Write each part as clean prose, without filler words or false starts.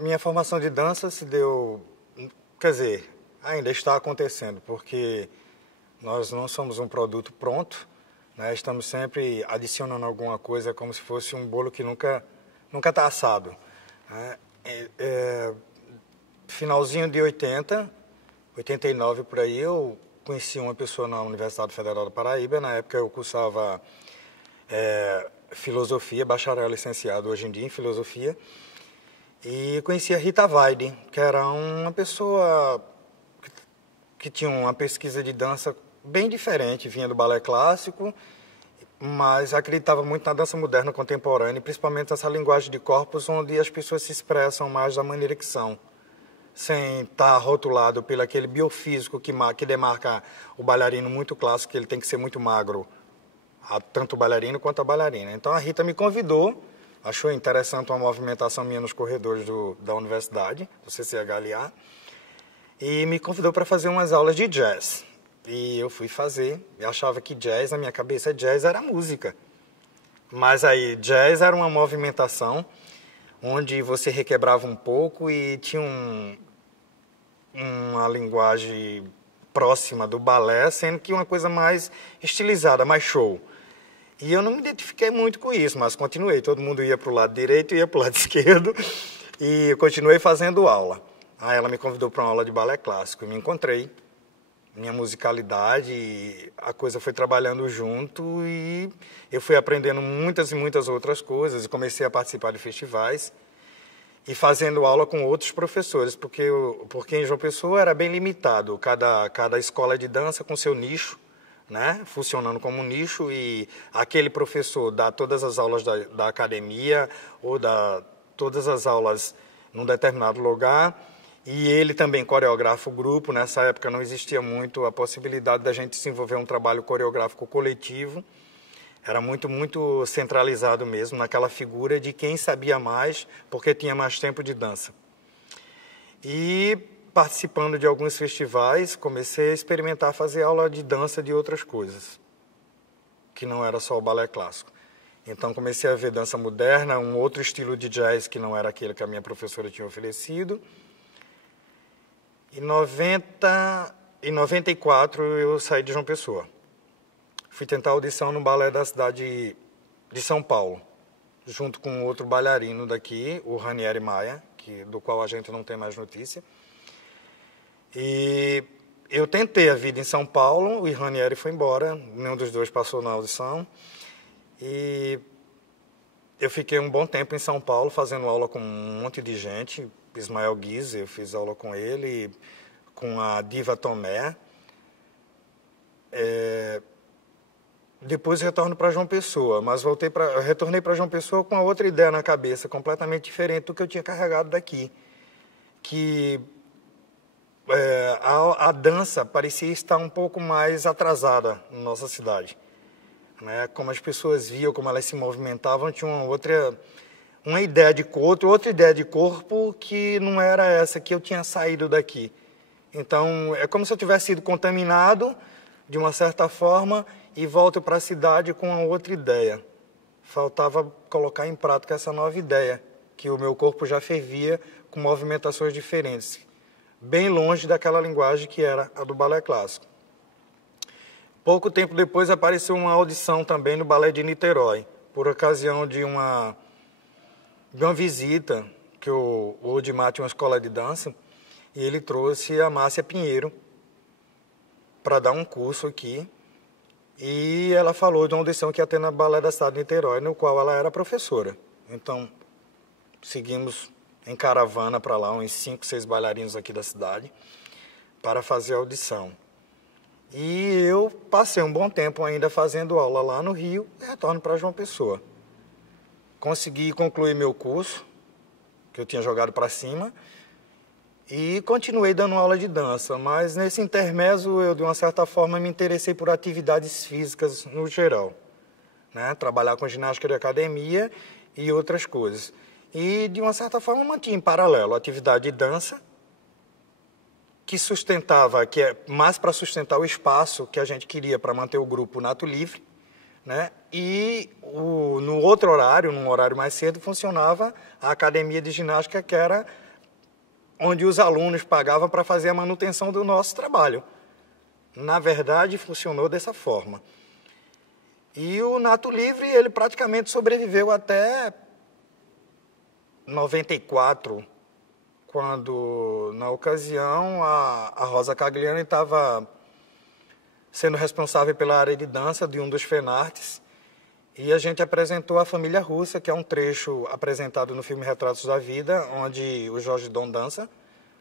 Minha formação de dança se deu, quer dizer, ainda está acontecendo, porque nós não somos um produto pronto, né? Estamos sempre adicionando alguma coisa como se fosse um bolo que nunca está assado, né? Finalzinho de 80, 89 por aí, eu conheci uma pessoa na Universidade Federal da Paraíba. Na época eu cursava filosofia, bacharel licenciado hoje em dia em filosofia. E conheci a Rita Weide, que era uma pessoa que tinha uma pesquisa de dança bem diferente, vinha do balé clássico, mas acreditava muito na dança moderna contemporânea, principalmente essa linguagem de corpos onde as pessoas se expressam mais da maneira que são, sem estar rotulado pelo aquele biofísico que demarca o bailarino muito clássico, que ele tem que ser muito magro, tanto o bailarino quanto a bailarina. Então a Rita me convidou, achou interessante uma movimentação minha nos corredores da universidade, do CCHLA, e me convidou para fazer umas aulas de jazz. E eu fui fazer, eu achava que jazz, na minha cabeça, jazz era música. Mas aí, jazz era uma movimentação onde você requebrava um pouco e tinha uma linguagem próxima do balé, sendo que uma coisa mais estilizada, mais show. E eu não me identifiquei muito com isso, mas continuei. Todo mundo ia para o lado direito e ia para o lado esquerdo. E eu continuei fazendo aula. Aí ela me convidou para uma aula de balé clássico. Eu me encontrei. Minha musicalidade, a coisa foi trabalhando junto e eu fui aprendendo muitas e muitas outras coisas. E comecei a participar de festivais e fazendo aula com outros professores, porque em João Pessoa era bem limitado. Cada escola de dança com seu nicho, né, funcionando como um nicho, e aquele professor dá todas as aulas da academia ou dá todas as aulas num determinado lugar, e ele também coreografa o grupo. Nessa época não existia muito a possibilidade da gente desenvolver um trabalho coreográfico coletivo, era muito centralizado mesmo naquela figura de quem sabia mais porque tinha mais tempo de dança. E participando de alguns festivais, comecei a experimentar fazer aula de dança de outras coisas, que não era só o balé clássico. Então comecei a ver dança moderna, um outro estilo de jazz que não era aquele que a minha professora tinha oferecido. Em 94 eu saí de João Pessoa. Fui tentar audição no balé da cidade de São Paulo, junto com outro bailarino daqui, o Ranieri Maia, do qual a gente não tem mais notícia. E eu tentei a vida em São Paulo, o Ranieri foi embora, nenhum dos dois passou na audição. E eu fiquei um bom tempo em São Paulo fazendo aula com um monte de gente. Ismael Guise, eu fiz aula com ele, com a Diva Tomé. Depois retorno para João Pessoa, mas retornei para João Pessoa com uma outra ideia na cabeça, completamente diferente do que eu tinha carregado daqui. Que a dança parecia estar um pouco mais atrasada na nossa cidade, né? Como as pessoas viam, como elas se movimentavam, tinha uma ideia de corpo, outra ideia de corpo que não era essa que eu tinha saído daqui. Então, é como se eu tivesse sido contaminado, de uma certa forma, e volto para a cidade com uma outra ideia. Faltava colocar em prática essa nova ideia, que o meu corpo já fervia com movimentações diferentes, bem longe daquela linguagem que era a do balé clássico. Pouco tempo depois apareceu uma audição também no Balé de Niterói, por ocasião de uma visita, que o Odimar tinha uma escola de dança, e ele trouxe a Márcia Pinheiro para dar um curso aqui, e ela falou de uma audição que ia ter na Balé da cidade de Niterói, no qual ela era professora. Então, seguimos em caravana para lá, uns 5, 6 bailarinos aqui da cidade, para fazer a audição. E eu passei um bom tempo ainda fazendo aula lá no Rio e retorno para João Pessoa. Consegui concluir meu curso, que eu tinha jogado para cima, e continuei dando aula de dança, mas nesse intermezzo eu, de uma certa forma, me interessei por atividades físicas no geral, né? Trabalhar com ginástica de academia e outras coisas. E, de uma certa forma, mantinha em paralelo a atividade de dança, que é mais para sustentar o espaço que a gente queria para manter o grupo Nato Livre, né? E no outro horário, num horário mais cedo, funcionava a academia de ginástica, que era onde os alunos pagavam para fazer a manutenção do nosso trabalho. Na verdade, funcionou dessa forma. E o Nato Livre, ele praticamente sobreviveu até 94, quando, na ocasião, a Rosa Cagliani estava sendo responsável pela área de dança de um dos Fenartes, e a gente apresentou a Família Russa, que é um trecho apresentado no filme Retratos da Vida, onde o Jorge Dom dança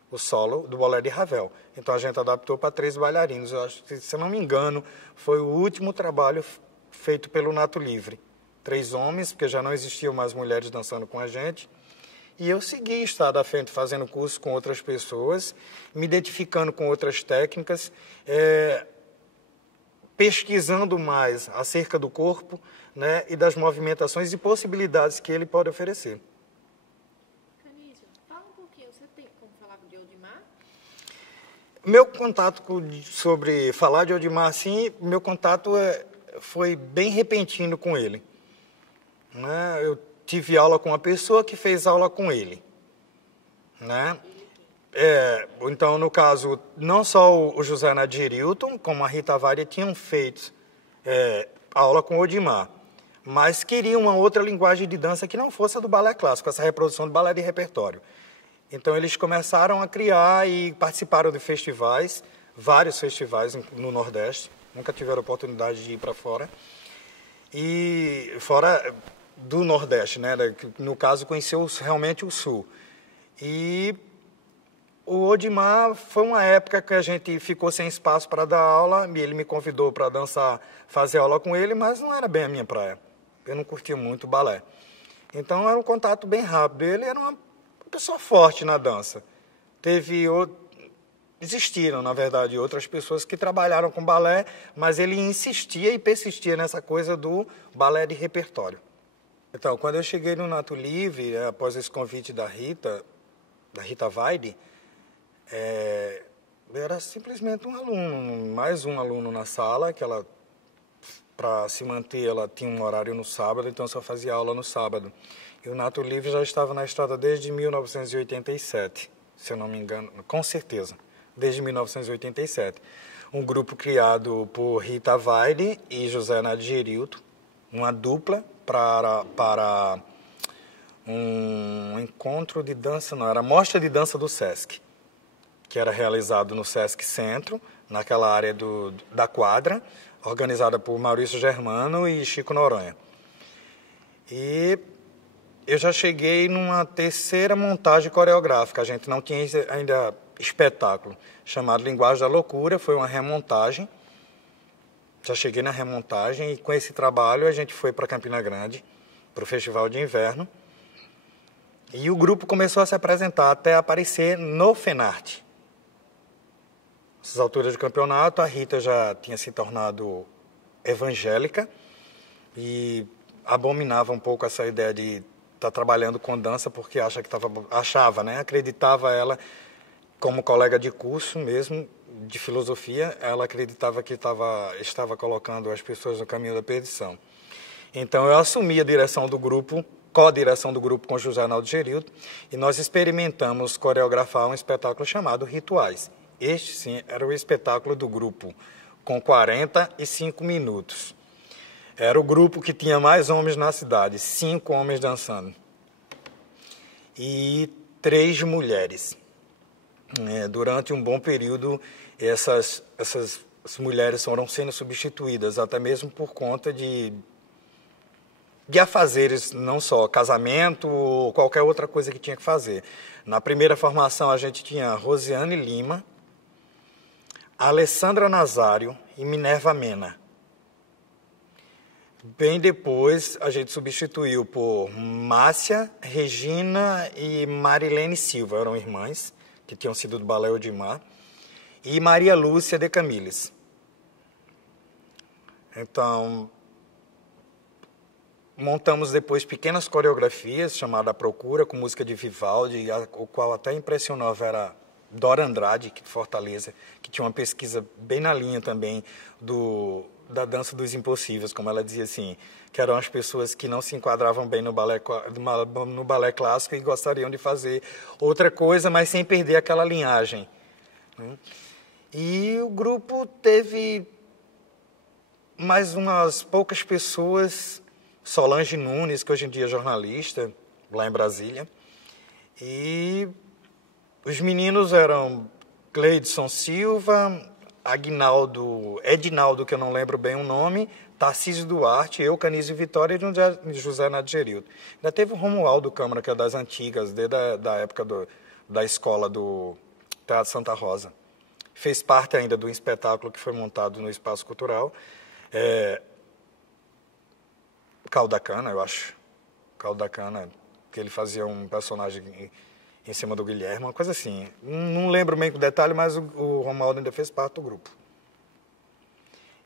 o solo do Bolero de Ravel. Então a gente adaptou para 3 bailarinos. Eu acho que, se eu não me engano, foi o último trabalho feito pelo Nato Livre. 3 homens, porque já não existiam mais mulheres dançando com a gente. E eu segui estar à frente, fazendo curso com outras pessoas, me identificando com outras técnicas, pesquisando mais acerca do corpo, né, e das movimentações e possibilidades que ele pode oferecer. Canísio, fala um pouquinho, você tem como falar de Eudimar? Meu contato sobre falar de Eudimar, assim, meu contato foi bem repentino com ele, né? Eu tive aula com uma pessoa que fez aula com ele, né? Então, no caso, não só o José Nadir Hilton, como a Rita Varia tinham feito aula com o Eudimar, mas queriam uma outra linguagem de dança que não fosse a do balé clássico, essa reprodução do balé de repertório. Então, eles começaram a criar e participaram de festivais, vários festivais no Nordeste, nunca tiveram oportunidade de ir para fora. E fora do Nordeste, né? No caso, conheceu realmente o Sul. E o Eudimar foi uma época que a gente ficou sem espaço para dar aula, e ele me convidou para dançar, fazer aula com ele, mas não era bem a minha praia. Eu não curtia muito balé. Então, era um contato bem rápido. Ele era uma pessoa forte na dança. Existiram, na verdade, outras pessoas que trabalharam com balé, mas ele insistia e persistia nessa coisa do balé de repertório. Então, quando eu cheguei no Nato Livre, após esse convite da Rita Weide, eu era simplesmente um aluno, mais um aluno na sala, que ela, para se manter, ela tinha um horário no sábado, então só fazia aula no sábado. E o Nato Livre já estava na estrada desde 1987, se eu não me engano, com certeza. Desde 1987. Um grupo criado por Rita Weide e José Nadir Hilton, uma dupla para um encontro de dança, não, era mostra de dança do Sesc, que era realizado no Sesc Centro, naquela área da quadra, organizada por Maurício Germano e Chico Noronha. E eu já cheguei numa 3ª montagem coreográfica, a gente não tinha ainda espetáculo, chamado Linguagem da Loucura, foi uma remontagem. Já cheguei na remontagem e com esse trabalho a gente foi para Campina Grande, para o Festival de Inverno. E o grupo começou a se apresentar até aparecer no Fenarte. Nessas alturas do campeonato, a Rita já tinha se tornado evangélica e abominava um pouco essa ideia de estar trabalhando com dança, porque acreditava ela, como colega de curso mesmo, de filosofia, ela acreditava que estava colocando as pessoas no caminho da perdição. Então, eu assumi a direção do grupo, co-direção do grupo com José Arnaldo Gerildo, e nós experimentamos coreografar um espetáculo chamado Rituais. Este, sim, era o espetáculo do grupo, com 45 minutos. Era o grupo que tinha mais homens na cidade, 5 homens dançando. E 3 mulheres. Durante um bom período, essas mulheres foram sendo substituídas, até mesmo por conta de afazeres, não só casamento ou qualquer outra coisa que tinha que fazer. Na primeira formação, a gente tinha Rosiane Lima, Alessandra Nazário e Minerva Mena. Bem depois, a gente substituiu por Márcia, Regina e Marilene Silva, eram irmãs, que tinham sido do Balé Eudimar, e Maria Lúcia de Camilles. Então, montamos depois pequenas coreografias, chamada A Procura, com música de Vivaldi, o qual até impressionou a Vera Dora Andrade, de Fortaleza, que tinha uma pesquisa bem na linha também da dança dos impossíveis, como ela dizia assim, que eram as pessoas que não se enquadravam bem no balé clássico e gostariam de fazer outra coisa, mas sem perder aquela linhagem. E o grupo teve mais umas poucas pessoas, Solange Nunes, que hoje em dia é jornalista, lá em Brasília, e os meninos eram Cleidson Silva, Edinaldo, que eu não lembro bem o nome, Tarcísio Duarte, eu, Canísio Vitória e José Nadgerildo. Ainda teve o Romualdo Câmara, que é das antigas, desde a época da escola do Teatro Santa Rosa. Fez parte ainda do espetáculo que foi montado no Espaço Cultural. Caldo da Cana, eu acho. Caldo da Cana, que ele fazia um personagem em cima do Guilherme, uma coisa assim. Não lembro bem com detalhe, mas o Romualdo ainda fez parte do grupo.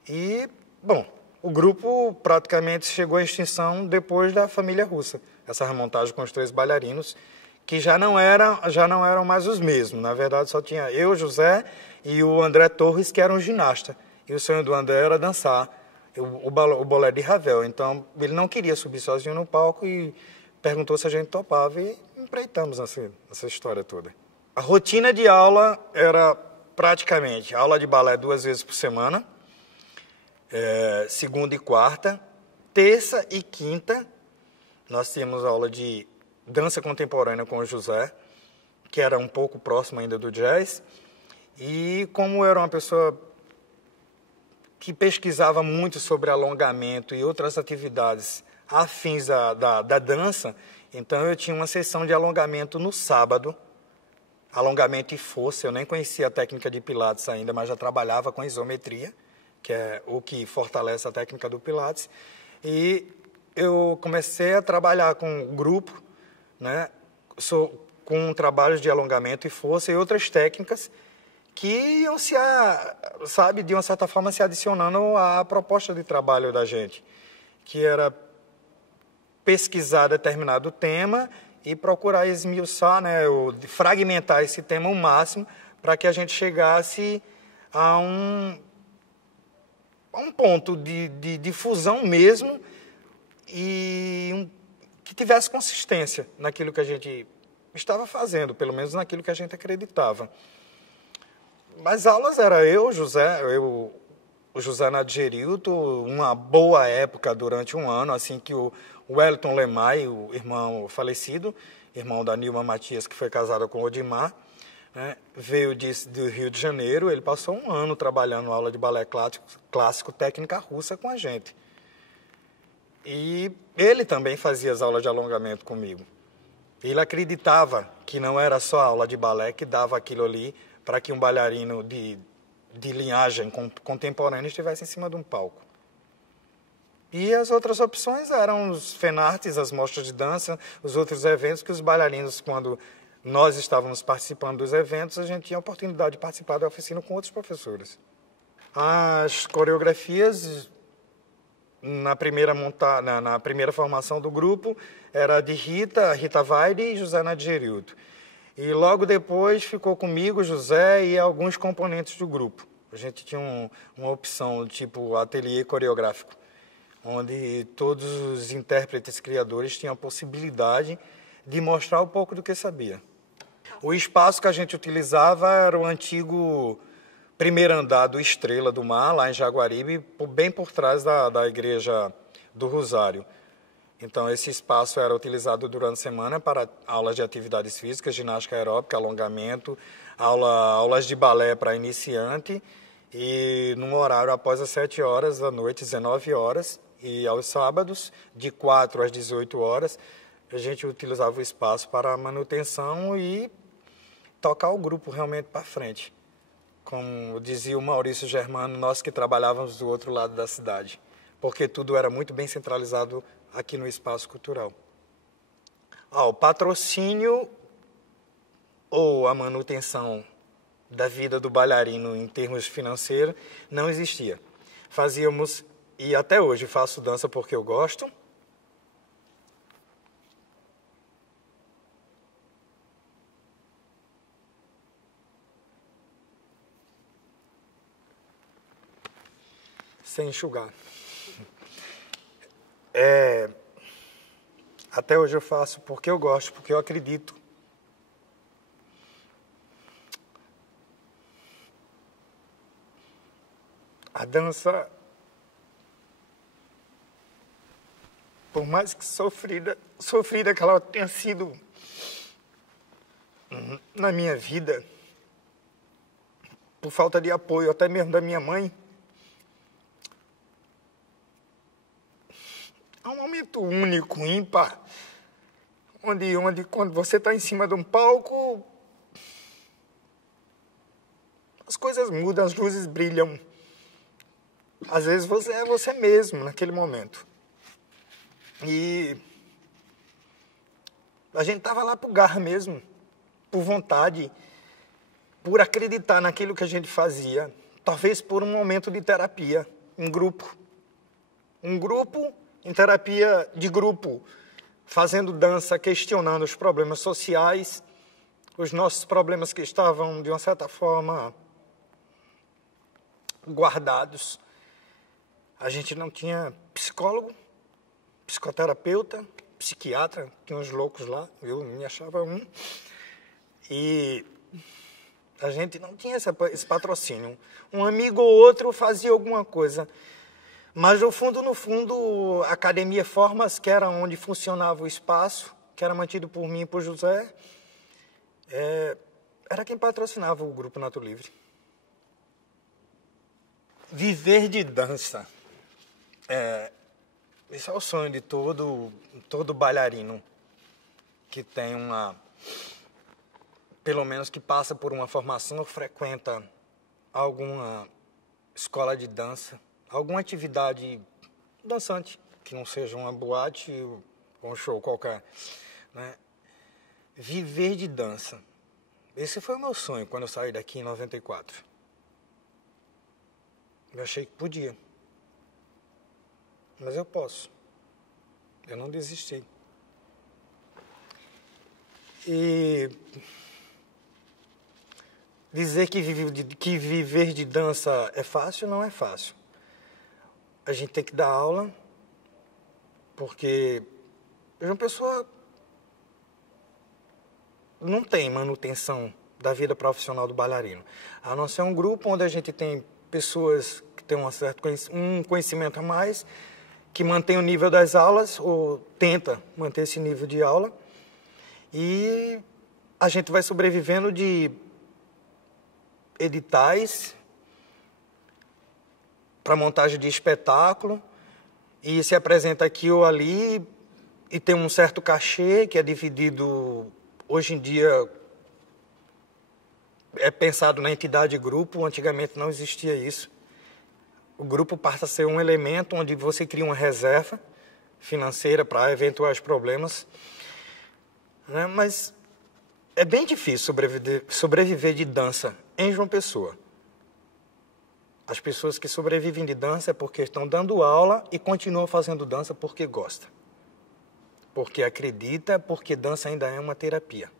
E, bom, o grupo praticamente chegou à extinção depois da família russa. Essa remontagem com os 3 bailarinos, que já não eram mais os mesmos. Na verdade, só tinha eu, José, e o André Torres, que era um ginasta. E o sonho do André era dançar o bolé de Ravel. Então, ele não queria subir sozinho no palco e perguntou se a gente topava e empreitamos essa história toda. A rotina de aula era praticamente aula de balé 2 vezes por semana, segunda e quarta, terça e quinta nós tínhamos aula de dança contemporânea com o José, que era um pouco próximo ainda do jazz, e como eu era uma pessoa que pesquisava muito sobre alongamento e outras atividades afins da dança, então eu tinha uma sessão de alongamento no sábado, alongamento e força. Eu nem conhecia a técnica de Pilates ainda, mas já trabalhava com isometria, que é o que fortalece a técnica do Pilates, e eu comecei a trabalhar com o grupo, né, com trabalhos de alongamento e força e outras técnicas que iam de uma certa forma, se adicionando à proposta de trabalho da gente, que era pesquisar determinado tema e procurar esmiuçar, fragmentar esse tema ao máximo para que a gente chegasse a um ponto de fusão mesmo e que tivesse consistência naquilo que a gente estava fazendo, pelo menos naquilo que a gente acreditava. As aulas era o José Nadgerildo, uma boa época durante um ano, assim que o Wellington Lemay, o irmão falecido, irmão da Nilma Matias, que foi casada com o Odimar, né, veio do Rio de Janeiro. Ele passou um ano trabalhando aula de balé clássico técnica russa com a gente. E ele também fazia as aulas de alongamento comigo. Ele acreditava que não era só a aula de balé que dava aquilo ali para que um bailarino de linhagem contemporânea estivesse em cima de um palco. E as outras opções eram os fenartes, as mostras de dança, os outros eventos que os bailarinos, quando nós estávamos participando dos eventos, a gente tinha a oportunidade de participar da oficina com outros professores. As coreografias, na primeira formação do grupo, era de Rita Weide e José Nadgerildo. E logo depois ficou comigo, José e alguns componentes do grupo. A gente tinha uma opção tipo ateliê coreográfico, onde todos os intérpretes criadores tinham a possibilidade de mostrar um pouco do que sabia. O espaço que a gente utilizava era o antigo primeiro andar do Estrela do Mar, lá em Jaguaribe, bem por trás da Igreja do Rosário. Então, esse espaço era utilizado durante a semana para aulas de atividades físicas, ginástica aeróbica, alongamento, aulas de balé para iniciante, e num horário após as 7 horas da noite, 19 horas, e aos sábados, de 4 às 18 horas, a gente utilizava o espaço para manutenção e tocar o grupo realmente para frente. Como dizia o Maurício Germano, nós que trabalhávamos do outro lado da cidade, porque tudo era muito bem centralizado aqui no Espaço Cultural. O patrocínio ou a manutenção da vida do bailarino em termos financeiros não existia. Fazíamos, e até hoje faço dança porque eu gosto. sem enxugar. Até hoje eu faço porque eu gosto, porque eu acredito. A dança, por mais que sofrida que ela tenha sido na minha vida, por falta de apoio até mesmo da minha mãe, é um momento único, ímpar, onde quando você está em cima de um palco, as coisas mudam, as luzes brilham. Às vezes você é você mesmo naquele momento. E a gente estava lá por garra mesmo, por vontade, por acreditar naquilo que a gente fazia, talvez por um momento de terapia, um grupo em terapia de grupo, fazendo dança, questionando os problemas sociais, os nossos problemas que estavam, de uma certa forma, guardados. A gente não tinha psicólogo, psicoterapeuta, psiquiatra, tinha uns loucos lá, eu me achava um. E a gente não tinha esse patrocínio. Um amigo ou outro fazia alguma coisa. Mas, no fundo, a Academia Formas, que era onde funcionava o espaço, que era mantido por mim e por José, era quem patrocinava o Grupo Nato Livre. Viver de dança. Esse é o sonho de todo bailarino que tem pelo menos que passa por uma formação ou frequenta alguma escola de dança, alguma atividade dançante, que não seja uma boate ou um show qualquer, né? Viver de dança. Esse foi o meu sonho quando eu saí daqui em 94. Eu achei que podia. Mas eu posso. Eu não desisti. E dizer que viver de dança é fácil, não é fácil. A gente tem que dar aula, porque uma pessoa não tem manutenção da vida profissional do bailarino. A não ser um grupo onde a gente tem pessoas que têm um conhecimento a mais, que mantém o nível das aulas, ou tenta manter esse nível de aula, e a gente vai sobrevivendo de editais para montagem de espetáculo, e se apresenta aqui ou ali, e tem um certo cachê que é dividido, hoje em dia, é pensado na entidade grupo, antigamente não existia isso. O grupo passa a ser um elemento onde você cria uma reserva financeira para eventuais problemas, né? Mas é bem difícil sobreviver de dança em João Pessoa. As pessoas que sobrevivem de dança é porque estão dando aula e continuam fazendo dança porque gosta. Porque acredita, porque dança ainda é uma terapia.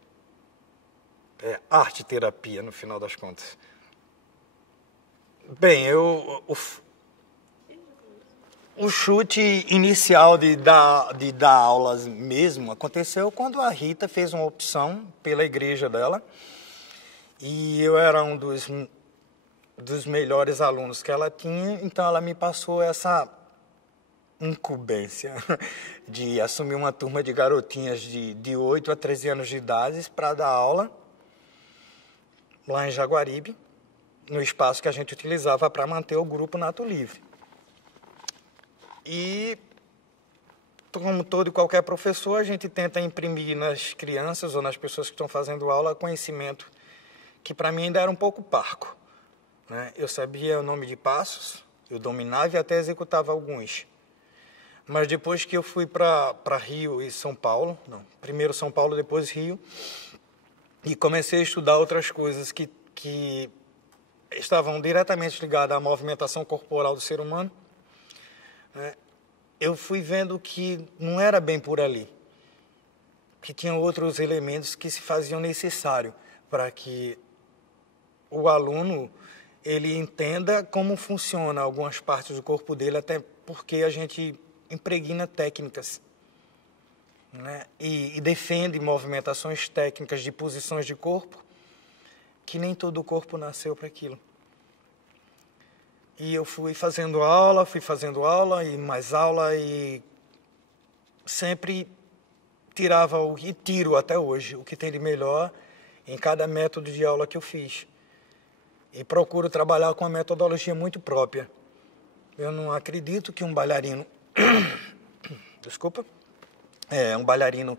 É arte-terapia, no final das contas. Bem, o chute inicial de dar aulas mesmo aconteceu quando a Rita fez uma opção pela igreja dela. E eu era um dos melhores alunos que ela tinha, então ela me passou essa incumbência de assumir uma turma de garotinhas de 8 a 13 anos de idade para dar aula lá em Jaguaribe, no espaço que a gente utilizava para manter o Grupo Nato Livre. E, como todo e qualquer professor, a gente tenta imprimir nas crianças ou nas pessoas que estão fazendo aula conhecimento que para mim ainda era um pouco parco, né? Eu sabia o nome de passos, eu dominava e até executava alguns. Mas depois que eu fui para Rio e São Paulo, primeiro São Paulo, depois Rio, e comecei a estudar outras coisas que estavam diretamente ligadas à movimentação corporal do ser humano, né? Eu fui vendo que não era bem por ali, que tinha outros elementos que se faziam necessário para que o aluno ele entenda como funciona algumas partes do corpo dele, até porque a gente impregna técnicas, né? E defende movimentações técnicas de posições de corpo, que nem todo o corpo nasceu para aquilo. E eu fui fazendo aula e mais aula, e sempre tirava e tiro até hoje o que tem de melhor em cada método de aula que eu fiz. E procuro trabalhar com uma metodologia muito própria. Eu não acredito que um bailarino... Desculpa. Um bailarino,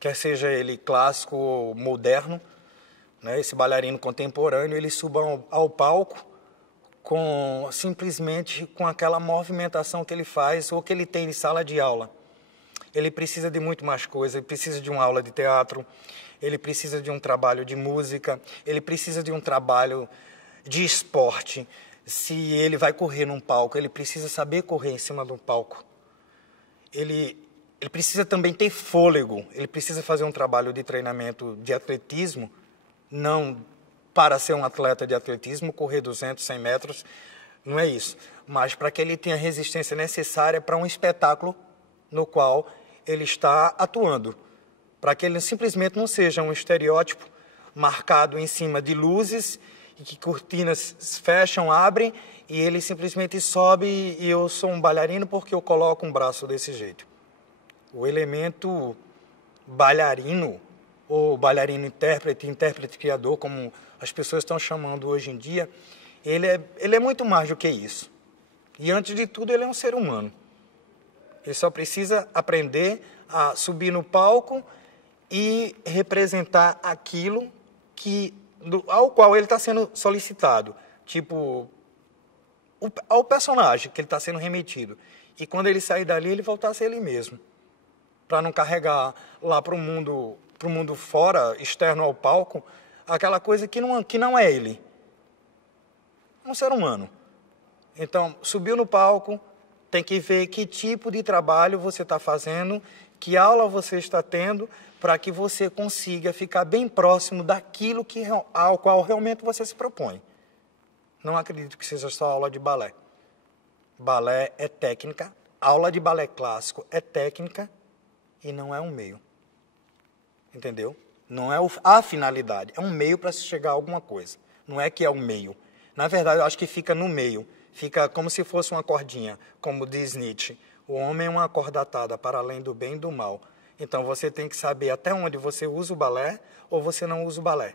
quer seja ele clássico ou moderno, né, esse bailarino contemporâneo, ele suba ao palco simplesmente com aquela movimentação que ele faz ou que ele tem em sala de aula. Ele precisa de muito mais coisa, ele precisa de uma aula de teatro, ele precisa de um trabalho de música, ele precisa de um trabalho de esporte. Se ele vai correr num palco, ele precisa saber correr em cima do palco. Ele precisa também ter fôlego, ele precisa fazer um trabalho de treinamento de atletismo, não para ser um atleta de atletismo, correr 200, 100 metros, não é isso, mas para que ele tenha a resistência necessária para um espetáculo no qual ele está atuando, para que ele simplesmente não seja um estereótipo marcado em cima de luzes e que cortinas fecham, abrem e ele simplesmente sobe e eu sou um bailarino porque eu coloco um braço desse jeito. O elemento bailarino, ou bailarino intérprete criador, como as pessoas estão chamando hoje em dia, ele é muito mais do que isso. E antes de tudo, ele é um ser humano. Ele só precisa aprender a subir no palco e representar aquilo ao qual ele está sendo solicitado. Tipo, ao personagem que ele está sendo remetido. E quando ele sair dali, ele voltar a ser ele mesmo. Para não carregar lá para o mundo fora, externo ao palco, aquela coisa que não é ele. É um ser humano. Então, subiu no palco, tem que ver que tipo de trabalho você está fazendo, que aula você está tendo, para que você consiga ficar bem próximo daquilo ao qual realmente você se propõe. Não acredito que seja só aula de balé. Balé é técnica, aula de balé clássico é técnica e não é um meio. Entendeu? Não é a finalidade, é um meio para se chegar a alguma coisa. Não é que é um meio. Na verdade, eu acho que fica no meio. Fica como se fosse uma cordinha, como diz Nietzsche. O homem é uma corda atada para além do bem e do mal. Então, você tem que saber até onde você usa o balé ou você não usa o balé,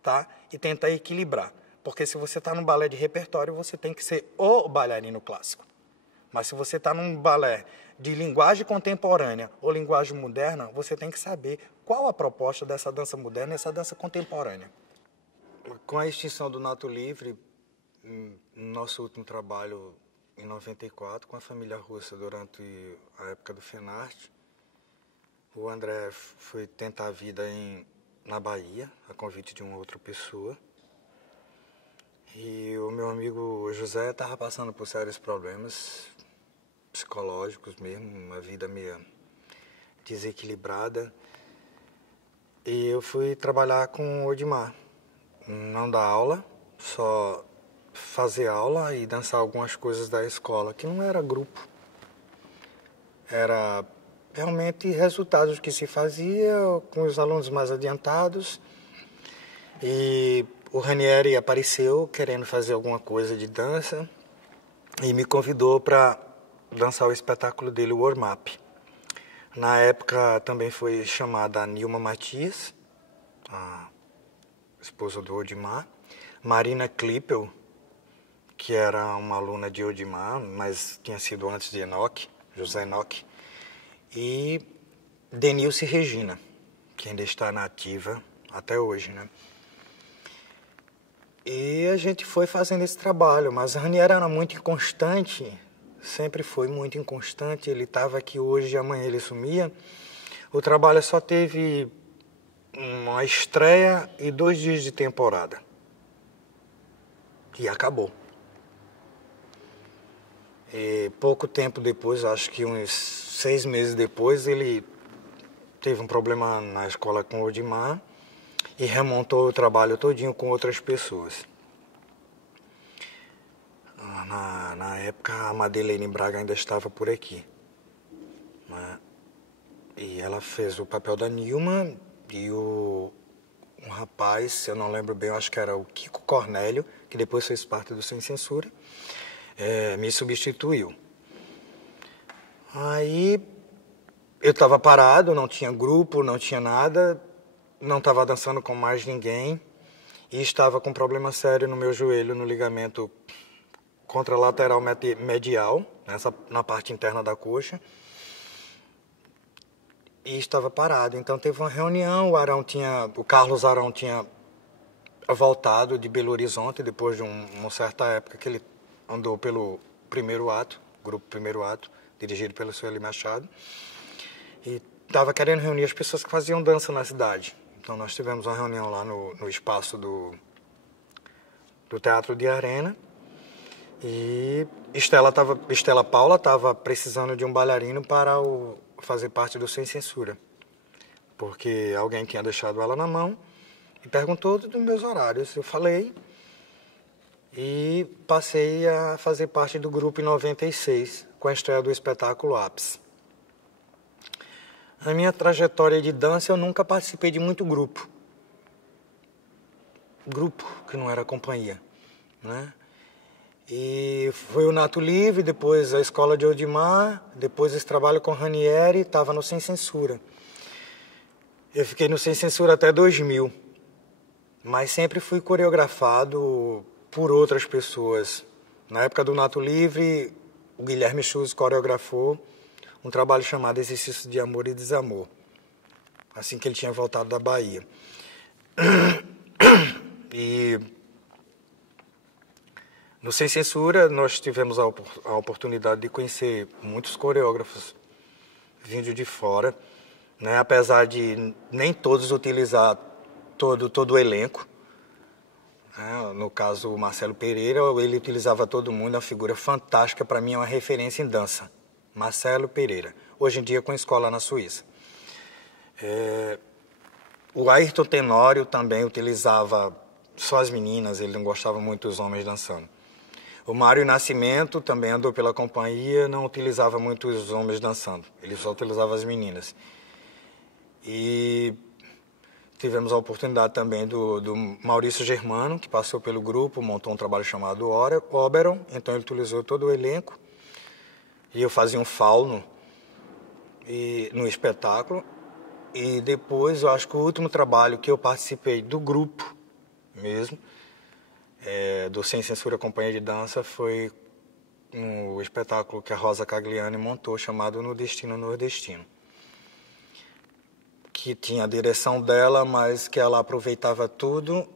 tá? E tentar equilibrar. Porque se você está num balé de repertório, você tem que ser o bailarino clássico. Mas se você está num balé de linguagem contemporânea ou linguagem moderna, você tem que saber qual a proposta dessa dança moderna e essa dança contemporânea. Com a extinção do Nato Livre, no nosso último trabalho em 94, com a família russa durante a época do FENARTE, o André foi tentar a vida na Bahia, a convite de uma outra pessoa. E o meu amigo José estava passando por sérios problemas psicológicos mesmo, uma vida meio desequilibrada. E eu fui trabalhar com o Odimar. Não dar aula, só fazer aula e dançar algumas coisas da escola, que não era grupo. Era realmente resultados que se fazia com os alunos mais adiantados. E o Ranieri apareceu querendo fazer alguma coisa de dança e me convidou para dançar o espetáculo dele, o Warm Up. Na época também foi chamada a Nilma Matias, a esposa do Odimar, Marina Klippel, que era uma aluna de Odimar, mas tinha sido antes de José Enoch, e Denilce Regina, que ainda está na ativa até hoje, né? E a gente foi fazendo esse trabalho, mas Ranieri era muito inconstante, sempre foi muito inconstante, ele estava aqui hoje e amanhã ele sumia. O trabalho só teve uma estreia e 2 dias de temporada. E acabou. E pouco tempo depois, acho que uns 6 meses depois, ele teve um problema na escola com o Odimar e remontou o trabalho todinho com outras pessoas. Na época, a Madeleine Braga ainda estava por aqui, né? E ela fez o papel da Nilma e um rapaz, eu não lembro bem, eu acho que era o Kiko Cornélio, que depois fez parte do Sem Censura, me substituiu. Aí eu estava parado, não tinha grupo, não tinha nada, não estava dançando com mais ninguém e estava com um problema sério no meu joelho, no ligamento contralateral medial, na parte interna da coxa. E estava parado. Então teve uma reunião, o Carlos Arão tinha voltado de Belo Horizonte depois de uma certa época que ele andou pelo Primeiro Ato, grupo Primeiro Ato, dirigido pelo Sueli Machado. E estava querendo reunir as pessoas que faziam dança na cidade. Então nós tivemos uma reunião lá no espaço do Teatro de Arena. E Estela Paula estava precisando de um bailarino para fazer parte do Sem Censura. Porque alguém tinha deixado ela na mão e perguntou dos meus horários. Eu falei e passei a fazer parte do grupo em 96, com a estreia do espetáculo Ápice. Na minha trajetória de dança, eu nunca participei de muito grupo. Grupo que não era companhia, né? E foi o Nato Livre, depois a Escola de Odimar, depois esse trabalho com Ranieri, estava no Sem Censura. Eu fiquei no Sem Censura até 2000, mas sempre fui coreografado por outras pessoas. Na época do Nato Livre, o Guilherme Schultz coreografou um trabalho chamado Exercício de Amor e Desamor, assim que ele tinha voltado da Bahia. E no Sem Censura, nós tivemos a oportunidade de conhecer muitos coreógrafos vindos de fora, né? Apesar de nem todos utilizar todo o elenco. Né? No caso, o Marcelo Pereira, ele utilizava todo mundo, uma figura fantástica, para mim é uma referência em dança. Marcelo Pereira, hoje em dia com escola na Suíça. O Ayrton Tenório também utilizava só as meninas, ele não gostava muito dos homens dançando. O Mário Nascimento também andou pela companhia, não utilizava muito os homens dançando, ele só utilizava as meninas. E tivemos a oportunidade também do Maurício Germano, que passou pelo grupo, montou um trabalho chamado Oberon, então ele utilizou todo o elenco. E eu fazia um fauno no espetáculo. E depois, eu acho que o último trabalho que eu participei do grupo mesmo, do Sem Censura Companhia de Dança, foi um espetáculo que a Rosa Cagliani montou, chamado No Destino Nordestino, que tinha a direção dela, mas que ela aproveitava tudo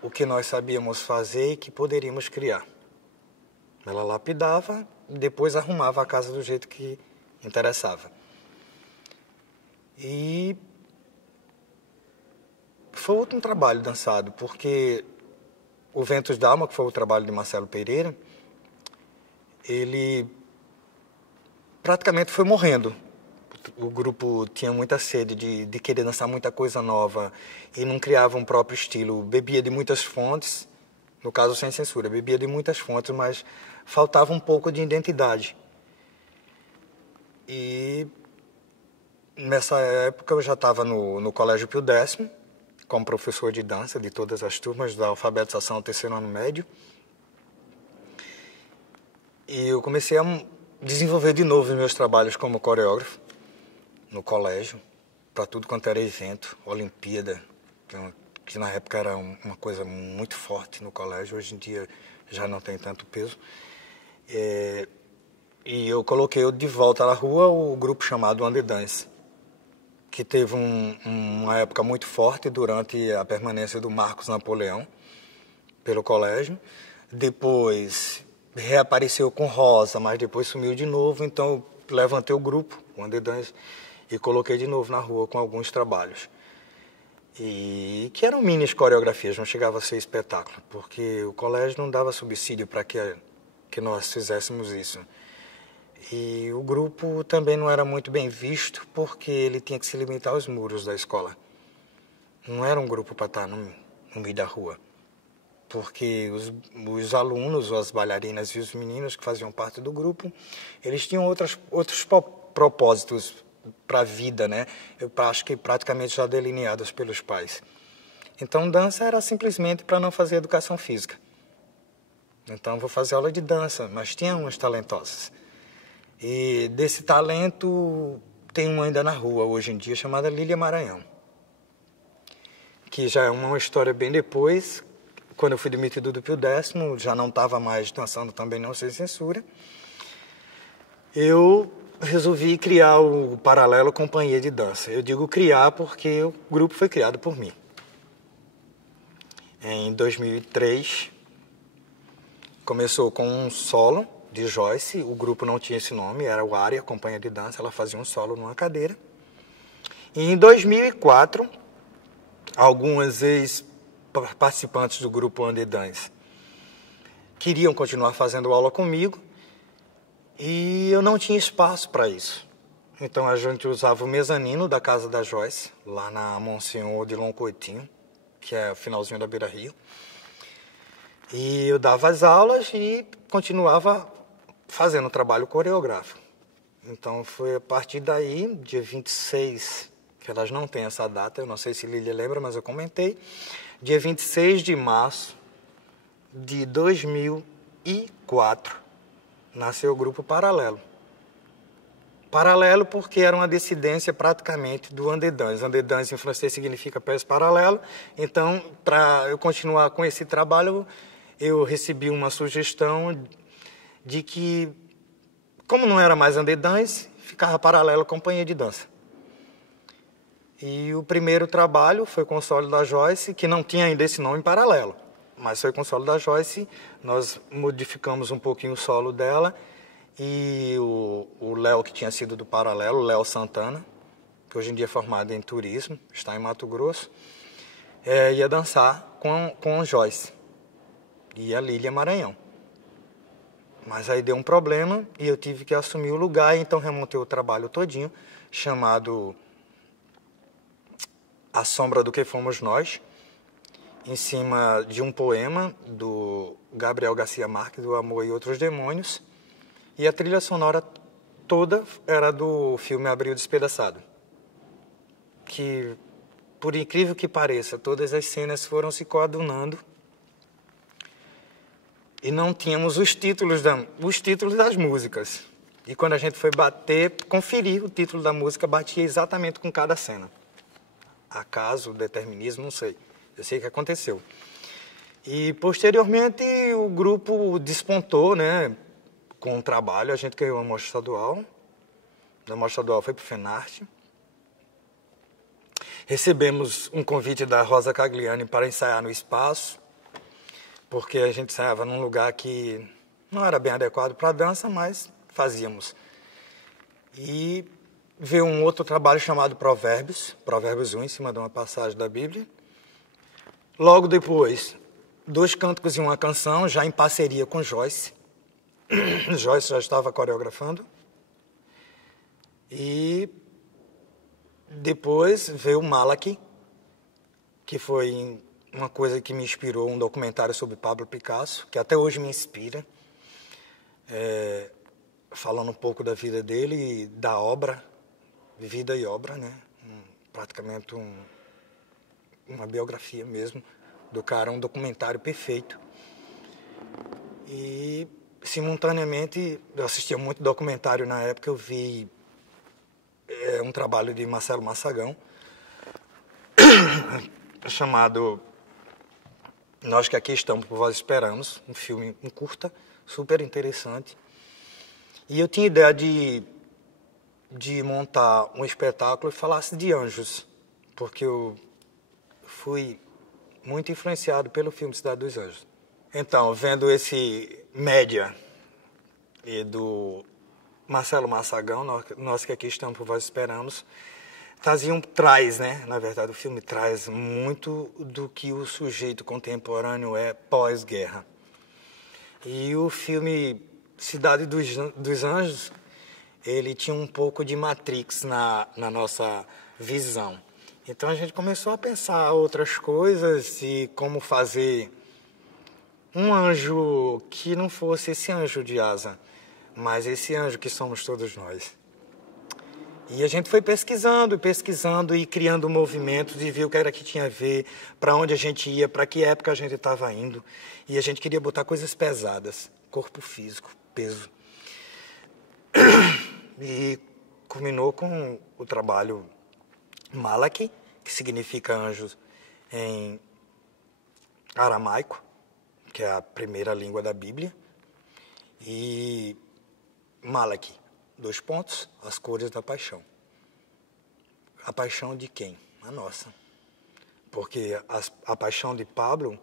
o que nós sabíamos fazer e que poderíamos criar. Ela lapidava e depois arrumava a casa do jeito que interessava. E foi outro trabalho dançado, porque o Ventos d'Alma, que foi o trabalho de Marcelo Pereira, ele praticamente foi morrendo. O grupo tinha muita sede de querer dançar muita coisa nova e não criava um próprio estilo. Bebia de muitas fontes, no caso Sem Censura, bebia de muitas fontes, mas faltava um pouco de identidade. E nessa época eu já estava no Colégio Pio X, como professor de dança de todas as turmas da alfabetização ao terceiro ano médio. E eu comecei a desenvolver de novo os meus trabalhos como coreógrafo no colégio, para tudo quanto era evento, Olimpíada, que na época era uma coisa muito forte no colégio, hoje em dia já não tem tanto peso. E eu coloquei de volta na rua o grupo chamado Underdance, que teve uma época muito forte durante a permanência do Marcos Napoleão pelo colégio. Depois reapareceu com Rosa, mas depois sumiu de novo, então eu levantei o grupo, o Underdance, e coloquei de novo na rua com alguns trabalhos. E que eram mini coreografias, não chegava a ser espetáculo, porque o colégio não dava subsídio para que nós fizéssemos isso. E o grupo também não era muito bem visto, porque ele tinha que se limitar aos muros da escola. Não era um grupo para estar no meio da rua, porque os alunos, as bailarinas e os meninos que faziam parte do grupo, eles tinham outros propósitos para a vida, né? Eu acho que praticamente já delineados pelos pais. Então, dança era simplesmente para não fazer educação física. Então, vou fazer aula de dança, mas tinha uns talentosos. E desse talento, tem uma ainda na rua, hoje em dia, chamada Lília Maranhão, que já é uma história bem depois. Quando eu fui demitido do Pio Décimo, já não estava mais dançando também, não sem censura. Eu resolvi criar o Paralelo Companhia de Dança. Eu digo criar porque o grupo foi criado por mim. Em 2003, começou com um solo de Joyce. O grupo não tinha esse nome, era o Área Companhia de Dança. Ela fazia um solo numa cadeira. E em 2004, algumas ex-participantes do grupo Andedães queriam continuar fazendo aula comigo e eu não tinha espaço para isso. Então a gente usava o mezanino da casa da Joyce, lá na Monsenhor de Loncoitinho, que é o finalzinho da Beira Rio. E eu dava as aulas e continuava fazendo o trabalho coreográfico. Então foi a partir daí, dia 26, que elas não têm essa data, eu não sei se Lília lembra, mas eu comentei, dia 26 de março de 2004, nasceu o grupo Paralelo. Paralelo porque era uma descendência praticamente do Andedães. Andedães em francês significa pés paralelo. Então, para eu continuar com esse trabalho, eu recebi uma sugestão de que, como não era mais Andedães, ficava Paralelo Companhia de Dança. E o primeiro trabalho foi com o solo da Joyce, que não tinha ainda esse nome Paralelo, mas foi com o solo da Joyce. Nós modificamos um pouquinho o solo dela. E o Léo, que tinha sido do Paralelo, Léo Santana, que hoje em dia é formado em turismo, está em Mato Grosso, ia dançar com Joyce e a Lília Maranhão. Mas aí deu um problema e eu tive que assumir o lugar, então remontei o trabalho todinho, chamado A Sombra do Que Fomos Nós, em cima de um poema do Gabriel Garcia Marques, do Amor e Outros Demônios. E a trilha sonora toda era do filme Abril Despedaçado. Que, por incrível que pareça, todas as cenas foram se coadunando. E não tínhamos os títulos das músicas. E quando a gente foi conferir o título da música, batia exatamente com cada cena. Acaso, determinismo, não sei. Eu sei que aconteceu. E, posteriormente, o grupo despontou, né? Com o trabalho, a gente ganhou uma mostra estadual. Da mostra estadual foi para o Fenarte. Recebemos um convite da Rosa Cagliani para ensaiar no espaço, porque a gente ensaiava num lugar que não era bem adequado para a dança, mas fazíamos. E veio um outro trabalho chamado Provérbios 1, em cima de uma passagem da Bíblia. Logo depois, 2 cânticos e uma canção, já em parceria com Joyce. Joyce já estava coreografando. E depois veio o Malak, que foi uma coisa que me inspirou, um documentário sobre Pablo Picasso, que até hoje me inspira, falando um pouco da vida dele e da obra, vida e obra, né? Praticamente uma biografia mesmo do cara, um documentário perfeito. E simultaneamente, eu assistia muito documentário na época, eu vi um trabalho de Marcelo Massagão, chamado Nós Que Aqui Estamos Por Vós Esperamos, um filme, um curta, super interessante. E eu tinha ideia de montar um espetáculo que falasse de anjos, porque eu fui muito influenciado pelo filme Cidade dos Anjos. Então, vendo esse média e do Marcelo Massagão, Nós Que Aqui Estamos Por Vós Esperamos, traz, né? Na verdade, o filme traz muito do que o sujeito contemporâneo é pós-guerra. E o filme Cidade dos Anjos, ele tinha um pouco de Matrix na nossa visão. Então a gente começou a pensar outras coisas e como fazer um anjo que não fosse esse anjo de asa, mas esse anjo que somos todos nós. E a gente foi pesquisando, pesquisando e criando movimentos e viu o que era que tinha a ver, para onde a gente ia, para que época a gente estava indo. E a gente queria botar coisas pesadas, corpo físico, peso. E culminou com o trabalho Malaki, que significa anjos em aramaico, que é a primeira língua da Bíblia, e Malaki, 2 pontos, as cores da paixão. A paixão de quem? A nossa. Porque a paixão de Pablo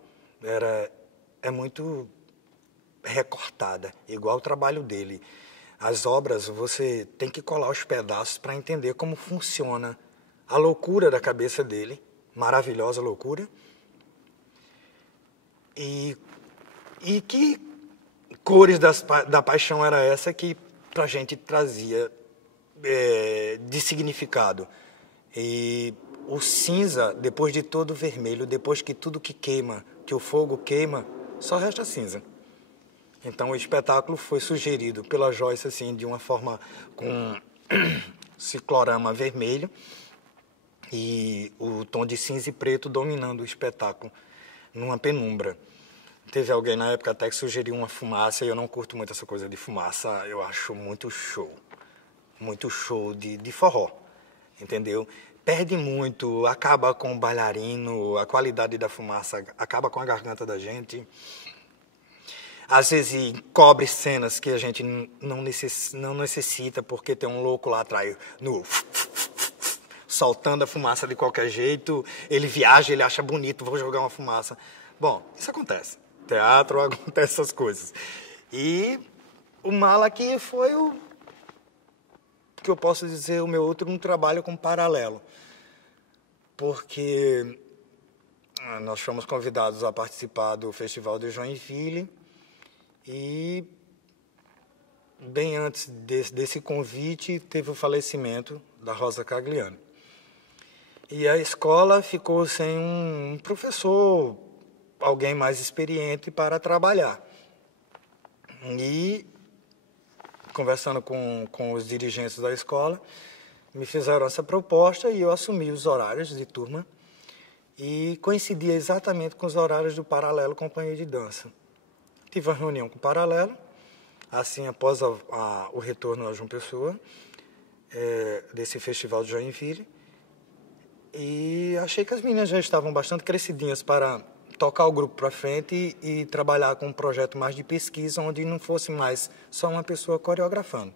é muito recortada, igual o trabalho dele. As obras, você tem que colar os pedaços para entender como funciona a loucura da cabeça dele, maravilhosa loucura, e que cores da paixão era essa que para a gente trazia de significado. E o cinza, depois de todo o vermelho, depois que tudo que queima, que o fogo queima, só resta cinza. Então o espetáculo foi sugerido pela Joyce assim, de uma forma com ciclorama vermelho e o tom de cinza e preto dominando o espetáculo numa penumbra. Teve alguém na época até que sugeriu uma fumaça, e eu não curto muito essa coisa de fumaça, eu acho muito show de forró, entendeu? Perde muito, acaba com o bailarino, a qualidade da fumaça acaba com a garganta da gente. Às vezes cobre cenas que a gente não necessita, porque tem um louco lá atrás, soltando a fumaça de qualquer jeito, ele viaja, ele acha bonito, vou jogar uma fumaça. Bom, isso acontece. Teatro acontece essas coisas. E o Malaki foi o que eu posso dizer, o meu outro trabalho com paralelo. Porque nós fomos convidados a participar do Festival de Joinville e bem antes desse convite teve o falecimento da Rosa Cagliano. E a escola ficou sem um professor, alguém mais experiente para trabalhar. E, conversando com os dirigentes da escola, me fizeram essa proposta e eu assumi os horários de turma e coincidia exatamente com os horários do Paralelo Companhia de Dança. Tive uma reunião com o Paralelo, assim, após o retorno a João Pessoa, desse festival de Joinville, e achei que as meninas já estavam bastante crescidinhas para tocar o grupo para frente e trabalhar com um projeto mais de pesquisa, onde não fosse mais só uma pessoa coreografando.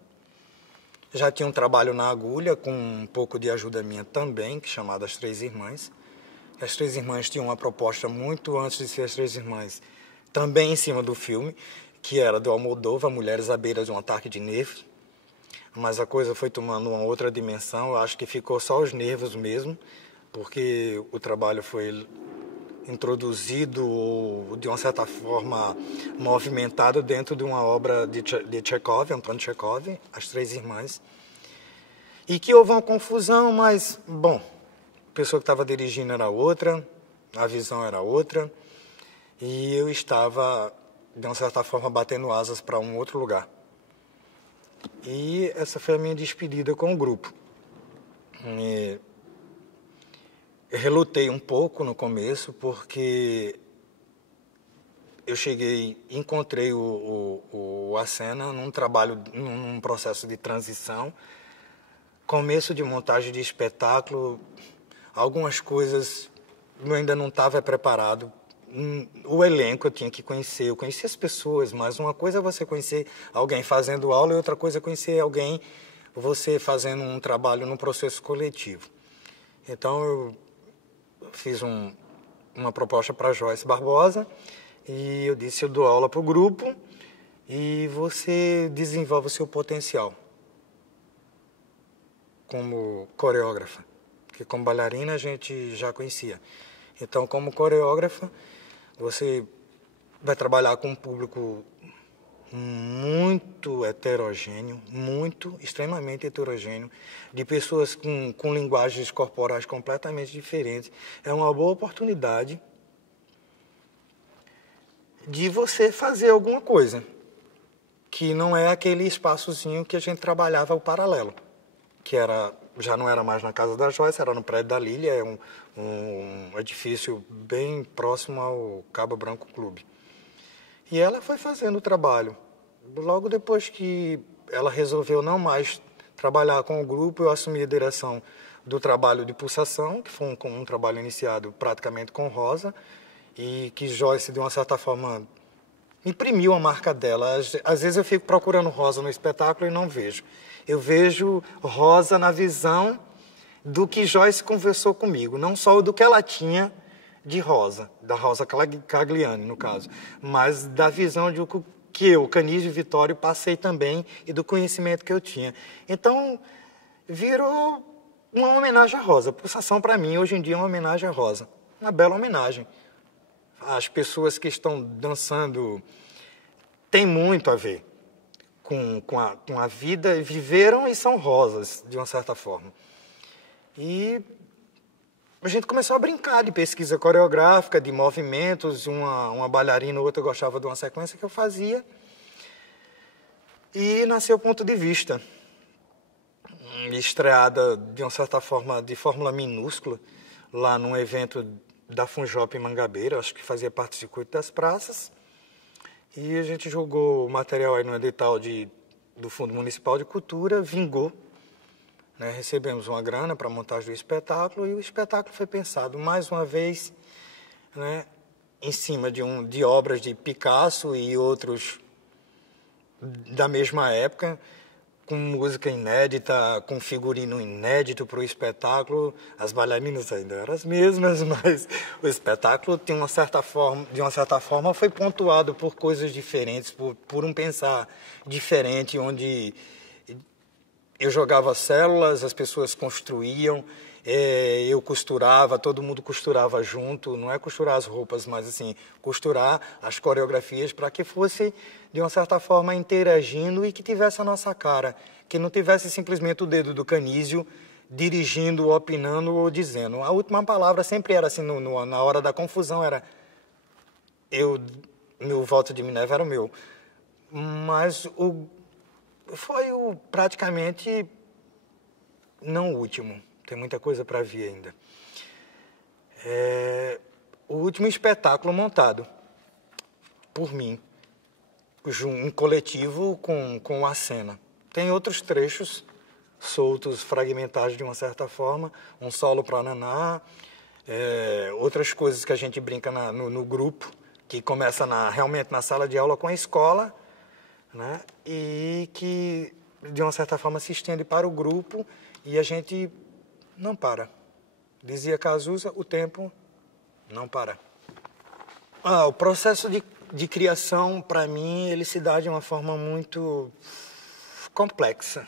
Já tinha um trabalho na agulha, com um pouco de ajuda minha também, chamada As Três Irmãs. As Três Irmãs tinham uma proposta muito antes de ser As Três Irmãs, também em cima do filme, que era do Almodóvar, Mulheres à Beira de um Ataque de Nervos. Mas a coisa foi tomando uma outra dimensão, eu acho que ficou só os nervos mesmo, porque o trabalho foi introduzido, ou de uma certa forma movimentado dentro de uma obra de Tchekov, Antônio Tchekov, As Três Irmãs. E que houve uma confusão, mas, bom, a pessoa que estava dirigindo era outra, a visão era outra, e eu estava, de uma certa forma, batendo asas para um outro lugar. E essa foi a minha despedida com o grupo. Eu relutei um pouco no começo, porque eu encontrei o Acena num trabalho, num processo de transição, começo de montagem de espetáculo, algumas coisas eu ainda não estava preparado. O elenco eu tinha que conhecer, eu conhecia as pessoas, mas uma coisa é você conhecer alguém fazendo aula e outra coisa é conhecer alguém, você fazendo um trabalho num processo coletivo. Então eu fiz uma proposta para Joyce Barbosa e eu disse, eu dou aula para o grupo e você desenvolve o seu potencial como coreógrafa, porque como bailarina a gente já conhecia. Então, como coreógrafa, você vai trabalhar com um público muito heterogêneo, extremamente heterogêneo, de pessoas com linguagens corporais completamente diferentes. É uma boa oportunidade de você fazer alguma coisa, que não é aquele espaçozinho que a gente trabalhava o paralelo, que já não era mais na casa da Joyce, era no prédio da Lília, é um edifício bem próximo ao Cabo Branco Clube. E ela foi fazendo o trabalho. Logo depois que ela resolveu não mais trabalhar com o grupo, eu assumi a direção do trabalho de pulsação, que foi um trabalho iniciado praticamente com Rosa, e que Joyce, de uma certa forma, imprimiu a marca dela. Às vezes eu fico procurando Rosa no espetáculo e não vejo. Eu vejo Rosa na visão do que Joyce conversou comigo, não só do que ela tinha de Rosa, da Rosa Cagliani, no caso, mas da visão de que eu, Canizio e Vitório, passei também e do conhecimento que eu tinha. Então, virou uma homenagem à Rosa. Pulsação, para mim, hoje em dia é uma homenagem à Rosa. Uma bela homenagem. As pessoas que estão dançando têm muito a ver com a vida, viveram e são rosas, de uma certa forma. E a gente começou a brincar de pesquisa coreográfica, de movimentos, uma bailarina ou outra gostava de uma sequência que eu fazia. E nasceu o Ponto de Vista, estreada, de uma certa forma, de fórmula minúscula, lá num evento da Funjop em Mangabeira, acho que fazia parte do Circuito das Praças. E a gente jogou o material aí no edital do Fundo Municipal de Cultura, vingou. Né? Recebemos uma grana para a montagem do espetáculo e o espetáculo foi pensado, mais uma vez, né, em cima de obras de Picasso e outros da mesma época, com música inédita, com figurino inédito para o espetáculo. As bailarinas ainda eram as mesmas, mas o espetáculo, de uma certa forma, foi pontuado por coisas diferentes, por um pensar diferente, onde eu jogava células, as pessoas construíam, eu costurava, todo mundo costurava junto, não é costurar as roupas, mas assim, costurar as coreografias para que fosse, de uma certa forma, interagindo e que tivesse a nossa cara, que não tivesse simplesmente o dedo do Canizio dirigindo, opinando ou dizendo. A última palavra sempre era assim, na hora da confusão, era meu voto de Minerva era o meu. Mas foi praticamente não o último. Tem muita coisa para vir ainda. O último espetáculo montado por mim, um coletivo com a cena. Tem outros trechos soltos, fragmentados de uma certa forma, um solo para Naná, outras coisas que a gente brinca no grupo, que começa realmente na sala de aula com a escola, né? E que, de uma certa forma, se estende para o grupo e a gente não para. Dizia Cazuza, o tempo não para. O processo de criação, para mim, ele se dá de uma forma muito complexa.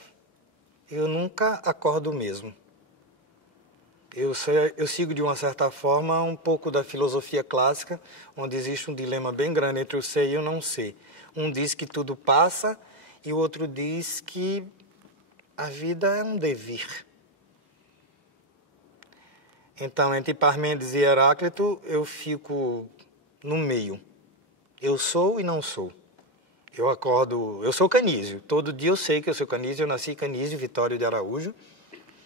Eu nunca acordo mesmo. Eu sigo, de uma certa forma, um pouco da filosofia clássica, onde existe um dilema bem grande entre o ser e o não ser. Um diz que tudo passa e o outro diz que a vida é um devir. Então, entre Parmênides e Heráclito, eu fico no meio. Eu sou e não sou. Eu acordo... Eu sou Canizio. Todo dia eu sei que eu sou Canizio. Eu nasci Canizio Vitório de Araújo,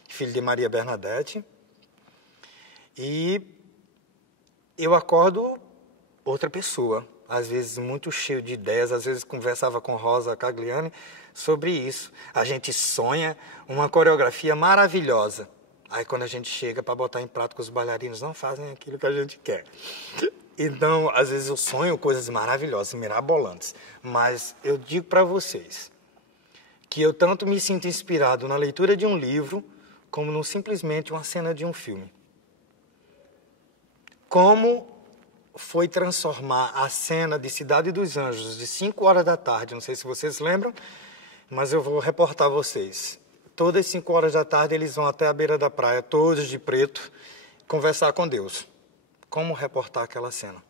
filho de Maria Bernadette. E eu acordo outra pessoa. Às vezes muito cheio de ideias. Às vezes conversava com Rosa Cagliani sobre isso. A gente sonha uma coreografia maravilhosa. Aí quando a gente chega para botar em prática, os bailarinos não fazem aquilo que a gente quer. Então, às vezes eu sonho coisas maravilhosas, mirabolantes. Mas eu digo para vocês que eu tanto me sinto inspirado na leitura de um livro, como simplesmente uma cena de um filme. Como foi transformar a cena de Cidade dos Anjos, de 5 horas da tarde, não sei se vocês lembram, mas eu vou reportar vocês. Todas as 5 horas da tarde eles vão até a beira da praia, todos de preto, conversar com Deus. Como reportar aquela cena?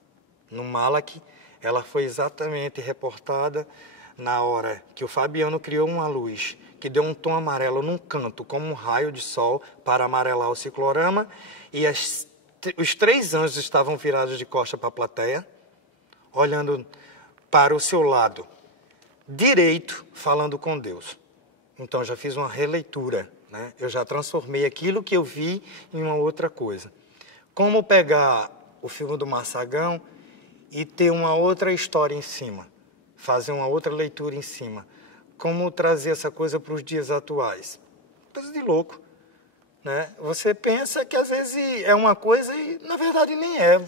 No Malak, ela foi exatamente reportada na hora que o Fabiano criou uma luz, que deu um tom amarelo num canto, como um raio de sol, para amarelar o ciclorama, e os 3 anjos estavam virados de costa para a plateia, olhando para o seu lado direito, falando com Deus. Então, eu já fiz uma releitura, né? Eu já transformei aquilo que eu vi em uma outra coisa. Como pegar o filme do Massagão e ter uma outra história em cima, fazer uma outra leitura em cima. Como trazer essa coisa para os dias atuais. Coisa de louco, né? Você pensa que às vezes é uma coisa e na verdade nem é.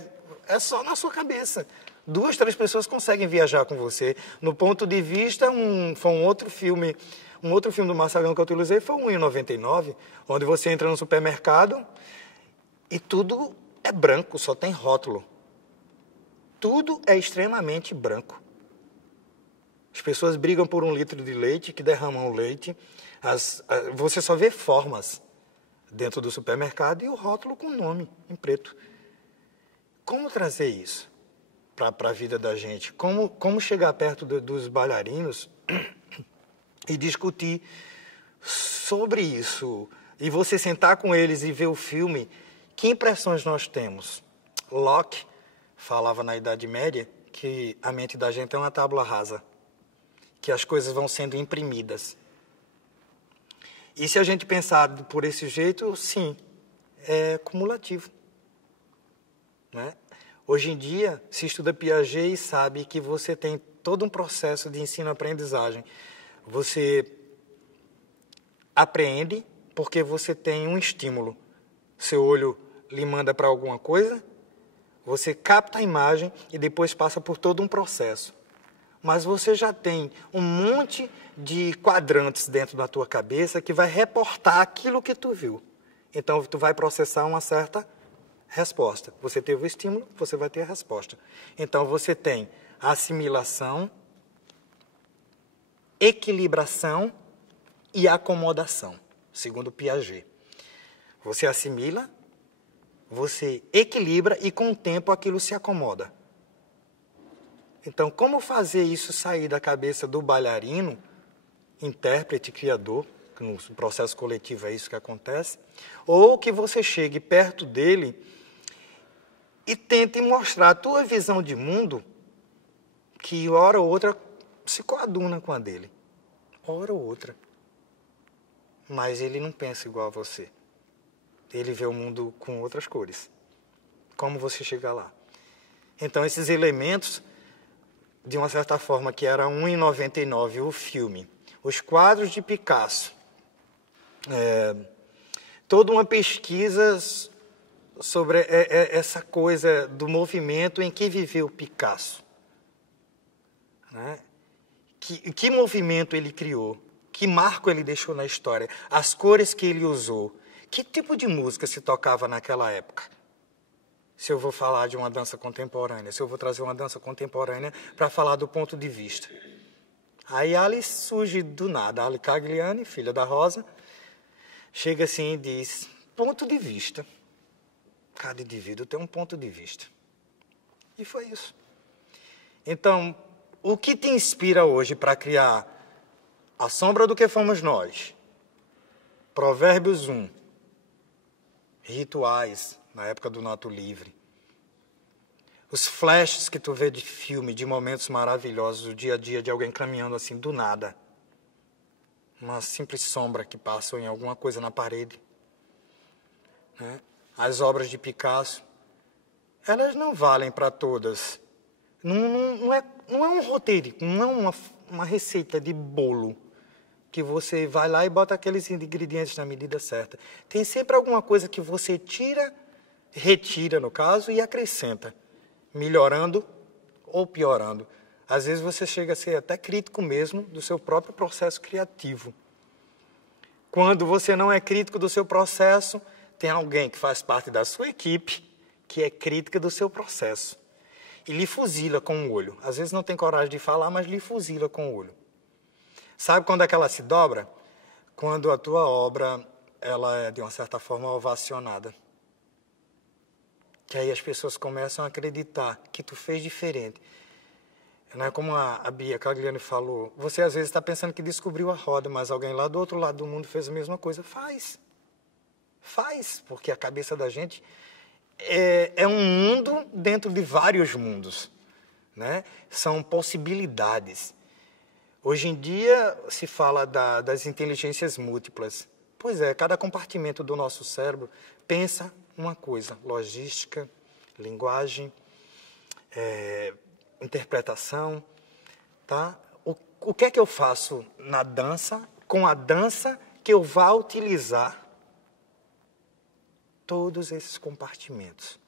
É só na sua cabeça. 2, 3 pessoas conseguem viajar com você. No ponto de vista, foi um outro filme do Massagão que eu utilizei foi o 1,99, onde você entra no supermercado e tudo é branco, só tem rótulo. Tudo é extremamente branco. As pessoas brigam por 1 litro de leite, que derramam o leite. Você só vê formas dentro do supermercado e o rótulo com nome em preto. Como trazer isso para a vida da gente? Como chegar perto dos bailarinos e discutir sobre isso? E você sentar com eles e ver o filme, que impressões nós temos? Locke falava na Idade Média que a mente da gente é uma tábua rasa, que as coisas vão sendo imprimidas. E se a gente pensar por esse jeito, sim, é cumulativo, né? Hoje em dia, se estuda Piaget e sabe que você tem todo um processo de ensino-aprendizagem. Você aprende porque você tem um estímulo. Seu olho lhe manda para alguma coisa, você capta a imagem e depois passa por todo um processo. Mas você já tem um monte de quadrantes dentro da tua cabeça que vai reportar aquilo que tu viu. Então, tu vai processar uma certa resposta. Você teve o estímulo, você vai ter a resposta. Então, você tem assimilação, equilibração e acomodação, segundo Piaget. Você assimila, você equilibra e, com o tempo, aquilo se acomoda. Então, como fazer isso sair da cabeça do bailarino, intérprete, criador, que no processo coletivo é isso que acontece, ou que você chegue perto dele e tente mostrar a tua visão de mundo, que hora ou outra se coaduna com a dele. Hora ou outra. Mas ele não pensa igual a você. Ele vê o mundo com outras cores. Como você chegar lá? Então, esses elementos, de uma certa forma, que era 1,99 o filme, os quadros de Picasso, toda uma pesquisa sobre essa coisa do movimento em que viveu Picasso. Né? Que movimento ele criou? Que marco ele deixou na história? As cores que ele usou? Que tipo de música se tocava naquela época? Se eu vou falar de uma dança contemporânea, se eu vou trazer uma dança contemporânea para falar do ponto de vista. Aí Alice surge do nada, Ali Cagliani, filha da Rosa, chega assim e diz, ponto de vista. Cada indivíduo tem um ponto de vista. E foi isso. Então, o que te inspira hoje para criar A Sombra do que Fomos Nós? Provérbios 1. Rituais, na época do Nato Livre. Os flashes que tu vê de filme, de momentos maravilhosos, do dia a dia, de alguém caminhando assim, do nada. Uma simples sombra que passa em alguma coisa na parede. Né? As obras de Picasso, elas não valem para todas. Não é um roteiro, não é uma receita de bolo que você vai lá e bota aqueles ingredientes na medida certa. Tem sempre alguma coisa que você tira, retira no caso, e acrescenta, melhorando ou piorando. Às vezes você chega a ser até crítico mesmo do seu próprio processo criativo. Quando você não é crítico do seu processo, tem alguém que faz parte da sua equipe que é crítica do seu processo. E lhe fuzila com o olho. Às vezes não tem coragem de falar, mas lhe fuzila com o olho. Sabe quando é que ela se dobra? Quando a tua obra ela é, de uma certa forma, ovacionada. Que aí as pessoas começam a acreditar que tu fez diferente. Não é como a Bia Cagliani falou, você às vezes está pensando que descobriu a roda, mas alguém lá do outro lado do mundo fez a mesma coisa. Faz, porque a cabeça da gente é um mundo dentro de vários mundos. né? São possibilidades. Hoje em dia se fala das inteligências múltiplas. Pois é, cada compartimento do nosso cérebro pensa uma coisa: logística, linguagem, interpretação, tá? O que é que eu faço na dança, com a dança, que eu vá utilizar todos esses compartimentos?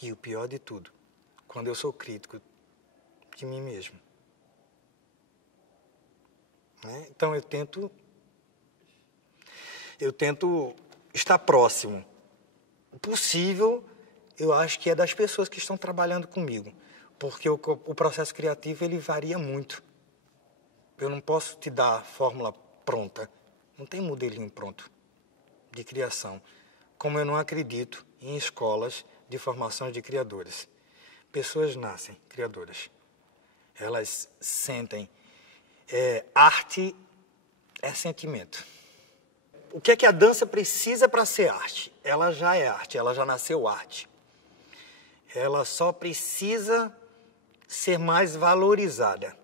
E o pior de tudo, quando eu sou crítico de mim mesmo. Né? Então eu tento estar próximo. O possível, eu acho que é das pessoas que estão trabalhando comigo, porque o processo criativo ele varia muito. Eu não posso te dar a fórmula pronta, não tem modelinho pronto de criação. Como eu não acredito em escolas de formação de criadores. Pessoas nascem criadoras. Elas sentem. Arte é sentimento. O que é que a dança precisa para ser arte? Ela já é arte, ela já nasceu arte. Ela só precisa ser mais valorizada.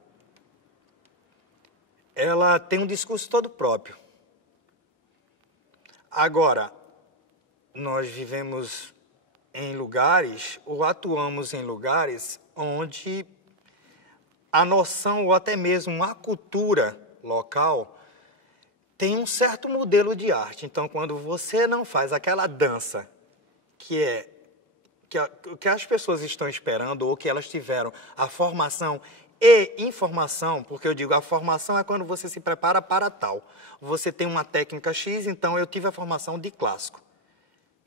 Ela tem um discurso todo próprio. Agora, nós vivemos em lugares, ou atuamos em lugares, onde a noção, ou até mesmo a cultura local, tem um certo modelo de arte. Então, quando você não faz aquela dança que as pessoas estão esperando, ou que elas tiveram a formação e informação, porque eu digo, a formação é quando você se prepara para tal. Você tem uma técnica X, então eu tive a formação de clássico.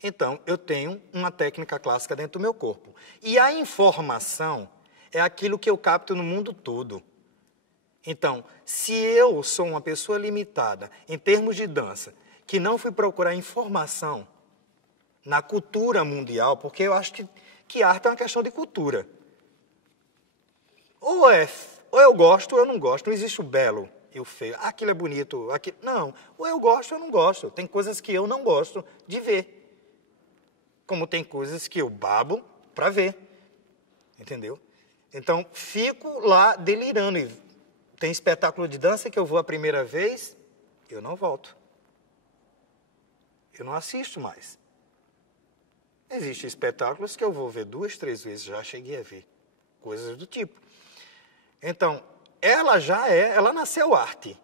Então, eu tenho uma técnica clássica dentro do meu corpo. E a informação é aquilo que eu capto no mundo todo. Então, se eu sou uma pessoa limitada em termos de dança, que não fui procurar informação na cultura mundial, porque eu acho que arte é uma questão de cultura. Ou eu gosto ou eu não gosto. Não existe o belo e o feio. Aquilo é bonito, aquilo... Não, ou eu gosto ou eu não gosto. Tem coisas que eu não gosto de ver. Como tem coisas que eu babo para ver. Entendeu? Então, fico lá delirando. E tem espetáculo de dança que eu vou a primeira vez, eu não volto. Eu não assisto mais. Existem espetáculos que eu vou ver 2, 3 vezes, já cheguei a ver. Coisas do tipo. Então, ela nasceu arte.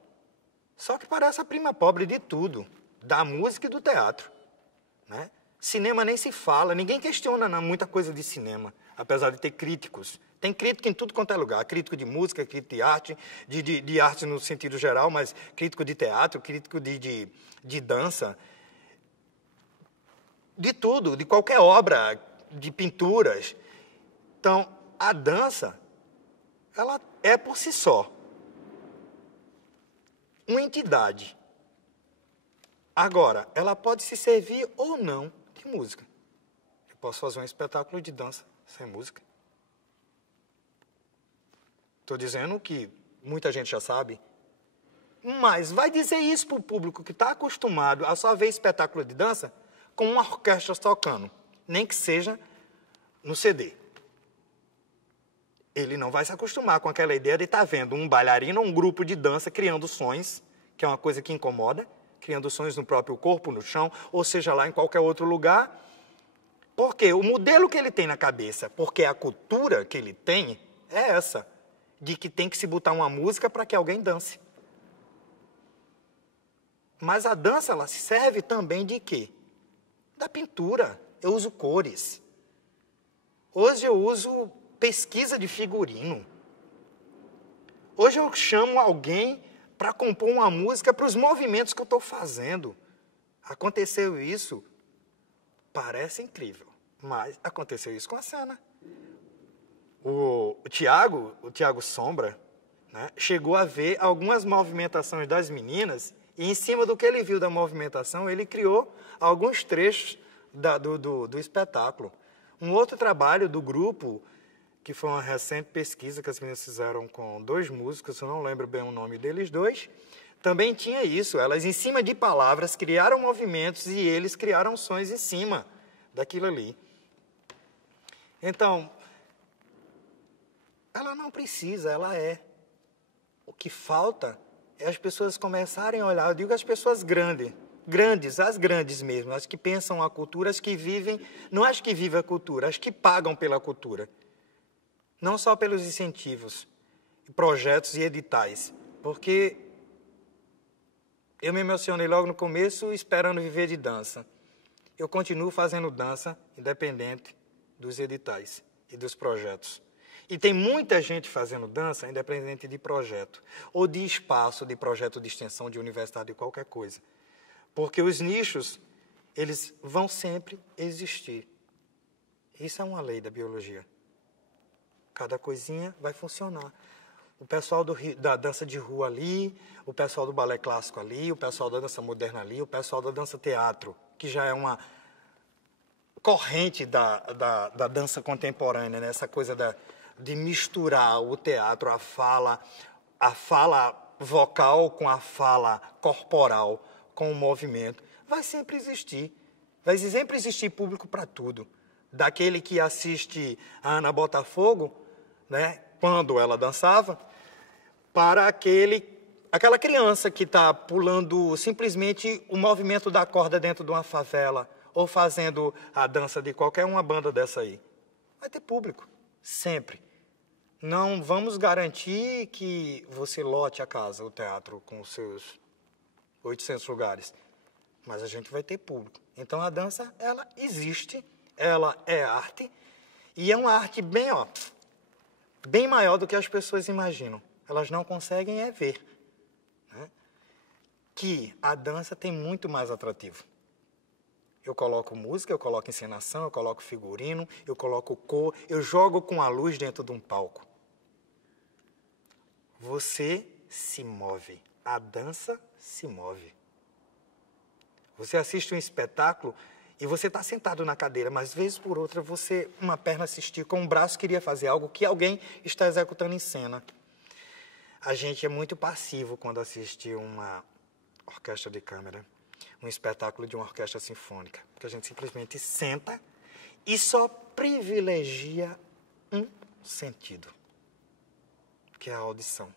Só que parece a prima pobre de tudo, da música e do teatro. Né? Cinema nem se fala, ninguém questiona muita coisa de cinema, apesar de ter críticos. Tem crítico em tudo quanto é lugar, crítico de música, crítico de arte, de arte no sentido geral, mas crítico de teatro, crítico de dança, de tudo, de qualquer obra, de pinturas. Então, a dança, ela é por si só uma entidade. Agora, ela pode se servir ou não de música. Eu posso fazer um espetáculo de dança sem música. Estou dizendo que muita gente já sabe, mas vai dizer isso para o público que está acostumado a só ver espetáculo de dança com uma orquestra tocando, nem que seja no CD. Ele não vai se acostumar com aquela ideia de estar vendo um bailarino ou um grupo de dança criando sons, que é uma coisa que incomoda, criando sons no próprio corpo, no chão, ou seja lá em qualquer outro lugar. Porque o modelo que ele tem na cabeça, porque a cultura que ele tem é essa, de que tem que se botar uma música para que alguém dance. Mas a dança, ela serve também de quê? Da pintura. Eu uso cores. Hoje eu uso pesquisa de figurino. Hoje eu chamo alguém para compor uma música para os movimentos que eu estou fazendo. Aconteceu isso, parece incrível, mas aconteceu isso com a cena. O Tiago Sombra, né, chegou a ver algumas movimentações das meninas e em cima do que ele viu da movimentação, ele criou alguns trechos do espetáculo. Um outro trabalho do grupo, que foi uma recente pesquisa que as meninas fizeram com 2 músicos, eu não lembro bem o nome deles 2, também tinha isso. Elas, em cima de palavras, criaram movimentos e eles criaram sons em cima daquilo ali. Então, Ela não precisa, ela é. O que falta é as pessoas começarem a olhar, eu digo as pessoas grandes, as grandes mesmo, as que pensam a cultura, as que vivem, não as que vivem a cultura, as que pagam pela cultura. Não só pelos incentivos, projetos e editais, porque eu me emocionei logo no começo esperando viver de dança. Eu continuo fazendo dança independente dos editais e dos projetos. E tem muita gente fazendo dança independente de projeto, ou de espaço, de projeto de extensão, de universidade, de qualquer coisa. Porque os nichos, eles vão sempre existir. Isso é uma lei da biologia. Cada coisinha vai funcionar. O pessoal da dança de rua ali, o pessoal do balé clássico ali, o pessoal da dança moderna ali, o pessoal da dança teatro, que já é uma corrente da dança contemporânea, né? Essa coisa de misturar o teatro, a fala vocal com a fala corporal, com o movimento. Vai sempre existir. Vai sempre existir público para tudo. Daquele que assiste a Ana Botafogo, né, quando ela dançava, para aquela criança que está pulando simplesmente o movimento da corda dentro de uma favela, ou fazendo a dança de qualquer uma banda dessa aí. Vai ter público, sempre. Não vamos garantir que você lote a casa, o teatro, com os seus 800 lugares, mas a gente vai ter público. Então a dança, ela existe, ela é arte, e é uma arte bem maior do que as pessoas imaginam. Elas não conseguem ver, né? Que a dança tem muito mais atrativo. Eu coloco música, eu coloco encenação, eu coloco figurino, eu coloco cor, eu jogo com a luz dentro de um palco. Você se move, a dança se move. Você assiste um espetáculo e você está sentado na cadeira, mas vez por outra uma perna se estica, um braço queria fazer algo que alguém está executando em cena. A gente é muito passivo quando assiste uma orquestra de câmara, um espetáculo de uma orquestra sinfônica, porque a gente simplesmente senta e só privilegia um sentido, que é a audição.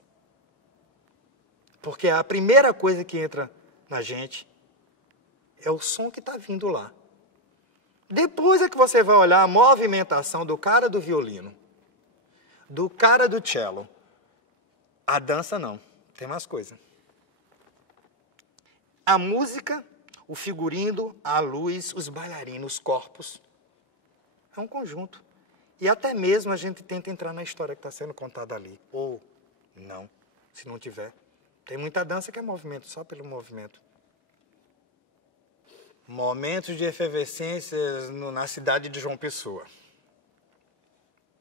Porque a primeira coisa que entra na gente é o som que está vindo lá. Depois é que você vai olhar a movimentação do cara do violino, do cara do cello. A dança não, tem mais coisa. A música, o figurino, a luz, os bailarinos, os corpos, é um conjunto. E até mesmo a gente tenta entrar na história que está sendo contada ali. Ou não, se não tiver. Tem muita dança que é movimento, só pelo movimento. Momentos de efervescência na cidade de João Pessoa.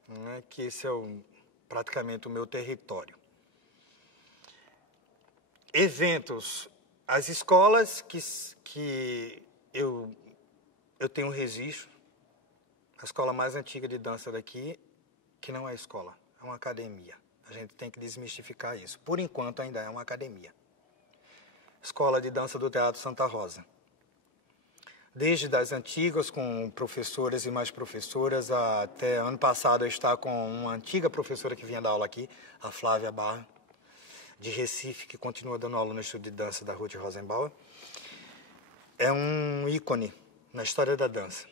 Não é que esse é praticamente o meu território. Eventos. As escolas que eu tenho registro, a escola mais antiga de dança daqui, que não é escola, é uma academia. A gente tem que desmistificar isso. Por enquanto ainda é uma academia. Escola de Dança do Teatro Santa Rosa. Desde das antigas, com professoras e mais professoras, até ano passado eu estava com uma antiga professora que vinha dar aula aqui, a Flávia Barra, de Recife, que continua dando aula no estúdio de dança da Ruth Rosenbauer. É um ícone na história da dança.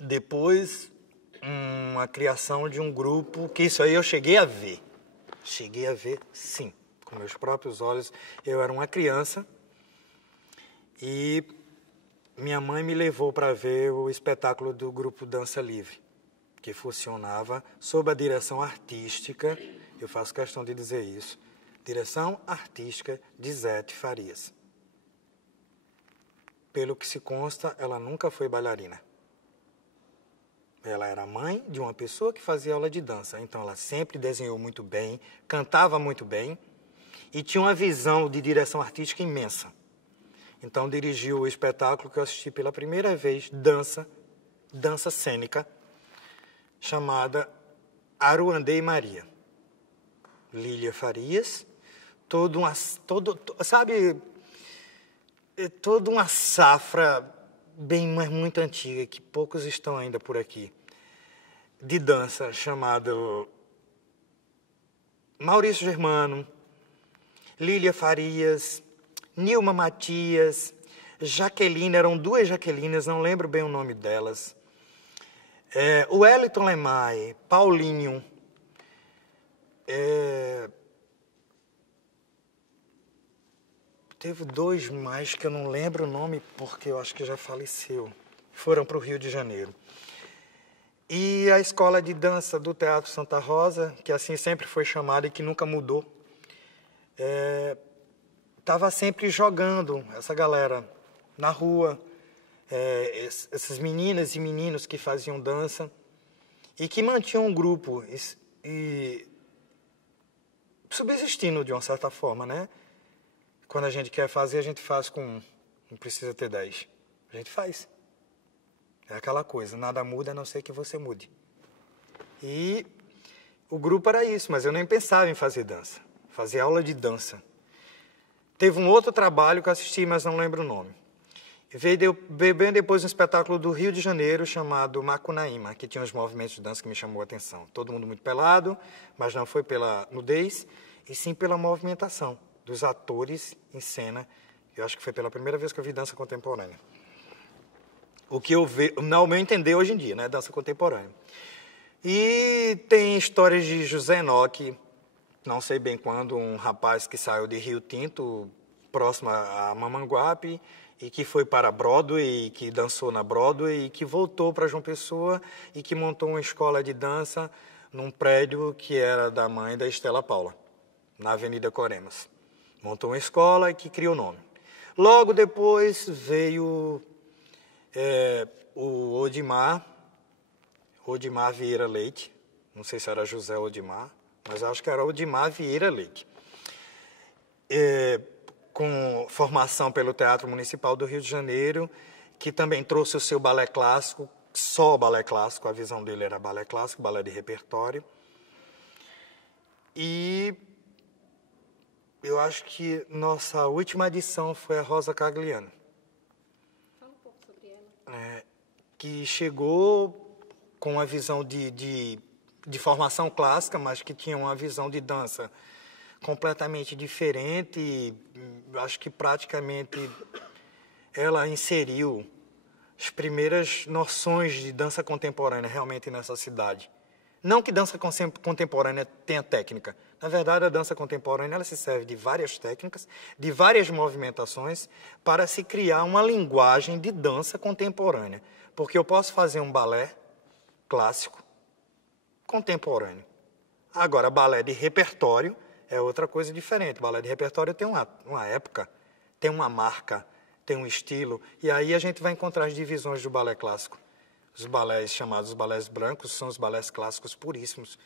Depois, uma criação de um grupo, que isso aí eu cheguei a ver. Cheguei a ver, sim, com meus próprios olhos. Eu era uma criança e minha mãe me levou para ver o espetáculo do grupo Dança Livre, que funcionava sob a direção artística, eu faço questão de dizer isso, direção artística de Zete Farias. Pelo que se consta, ela nunca foi bailarina. Ela era mãe de uma pessoa que fazia aula de dança, então ela sempre desenhou muito bem, cantava muito bem e tinha uma visão de direção artística imensa. Então dirigiu o espetáculo que eu assisti pela primeira vez, dança cênica, chamada Aruandê e Maria. Lília Farias, toda uma safra mas muito antiga, que poucos estão ainda por aqui, de dança chamada Maurício Germano, Lília Farias, Nilma Matias, Jaqueline, eram 2 Jaquelines, não lembro bem o nome delas. O Wellington Lemay, Paulinho, teve 2 mais que eu não lembro o nome porque eu acho que já faleceu. Foram para o Rio de Janeiro. E a escola de dança do Teatro Santa Rosa, que assim sempre foi chamada e que nunca mudou, estava sempre jogando essa galera na rua, essas meninas e meninos que faziam dança e que mantinham um grupo e subsistindo de uma certa forma, né? Quando a gente quer fazer, a gente faz com... Não precisa ter 10. A gente faz. É aquela coisa, nada muda a não ser que você mude. E o grupo era isso, mas eu nem pensava em fazer dança. Fazer aula de dança. Teve um outro trabalho que eu assisti, mas não lembro o nome. Veio bem depois um espetáculo do Rio de Janeiro chamado Macunaíma, que tinha os movimentos de dança que me chamou a atenção. Todo mundo muito pelado, mas não foi pela nudez, e sim pela movimentação dos atores em cena. Eu acho que foi pela primeira vez que eu vi dança contemporânea. O que eu vejo, no meu entender hoje em dia, né, dança contemporânea. E tem histórias de José Enoque, não sei bem quando, um rapaz que saiu de Rio Tinto, próximo a Mamanguape, e que foi para Broadway, que dançou na Broadway, e que voltou para João Pessoa e que montou uma escola de dança num prédio que era da mãe da Estela Paula, na Avenida Coremas. Montou uma escola e que criou o nome. Logo depois veio o Odimar Vieira Leite, não sei se era José Odimar, mas acho que era Odimar Vieira Leite, com formação pelo Teatro Municipal do Rio de Janeiro, que também trouxe o seu balé clássico, só balé clássico, a visão dele era balé clássico, balé de repertório. E eu acho que nossa última edição foi a Rosa Cagliano. Fala um pouco sobre ela. Que chegou com uma visão de formação clássica, mas que tinha uma visão de dança completamente diferente. E acho que praticamente ela inseriu as primeiras noções de dança contemporânea realmente nessa cidade. Não que dança contemporânea tenha técnica. Na verdade, a dança contemporânea ela se serve de várias técnicas, de várias movimentações, para se criar uma linguagem de dança contemporânea. Porque eu posso fazer um balé clássico contemporâneo. Agora, balé de repertório é outra coisa diferente. Balé de repertório tem uma época, tem uma marca, tem um estilo. E aí a gente vai encontrar as divisões do balé clássico. Os balés chamados balés brancos são os balés clássicos puríssimos.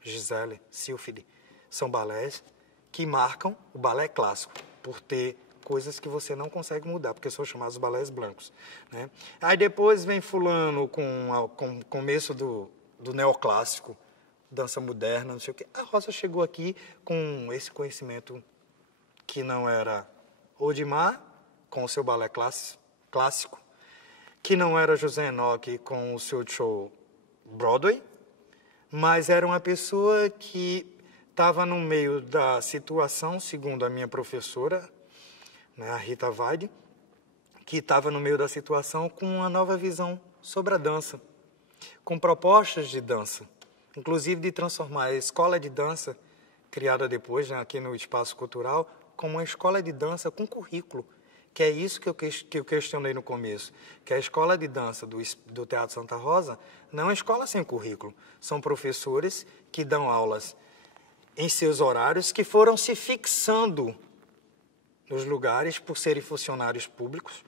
Gisele, Sylphide, são balés que marcam o balé clássico, por ter coisas que você não consegue mudar, porque são chamados balés brancos, né? Aí depois vem fulano com o começo do neoclássico, dança moderna, não sei o quê. A Rosa chegou aqui com esse conhecimento que não era Odimar, com o seu balé clássico, que não era José Enoque com o seu show Broadway, mas era uma pessoa que estava no meio da situação, segundo a minha professora, né, a Rita Weide, que estava no meio da situação com uma nova visão sobre a dança, com propostas de dança, inclusive de transformar a escola de dança, criada depois, né, aqui no Espaço Cultural, como uma escola de dança com currículo, que é isso que eu questionei no começo, que a escola de dança do Teatro Santa Rosa não é uma escola sem currículo. São professores que dão aulas em seus horários, que foram se fixando nos lugares por serem funcionários públicos,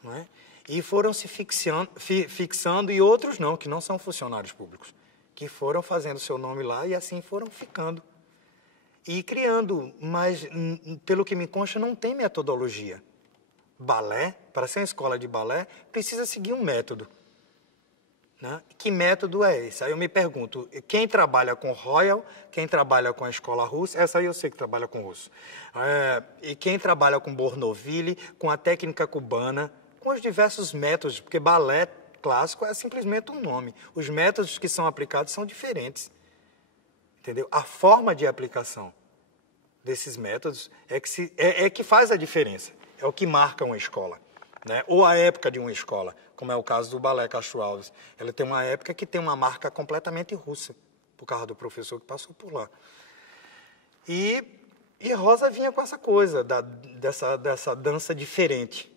não é? E foram se fixando, e outros não, que não são funcionários públicos, que foram fazendo seu nome lá e assim foram ficando. E criando, mas pelo que me consta, não tem metodologia. Balé, para ser uma escola de balé, precisa seguir um método, né? Que método é esse? Aí eu me pergunto, quem trabalha com Royal, quem trabalha com a escola russa, essa aí eu sei que trabalha com russo, e quem trabalha com Bournonville, com a técnica cubana, com os diversos métodos, porque balé clássico é simplesmente um nome. Os métodos que são aplicados são diferentes. entendeu? A forma de aplicação desses métodos é que faz a diferença, é o que marca uma escola, né? Ou a época de uma escola, como é o caso do Balé Castro Alves. Ela tem uma época que tem uma marca completamente russa, por causa do professor que passou por lá. E Rosa vinha com essa coisa, dessa dança diferente.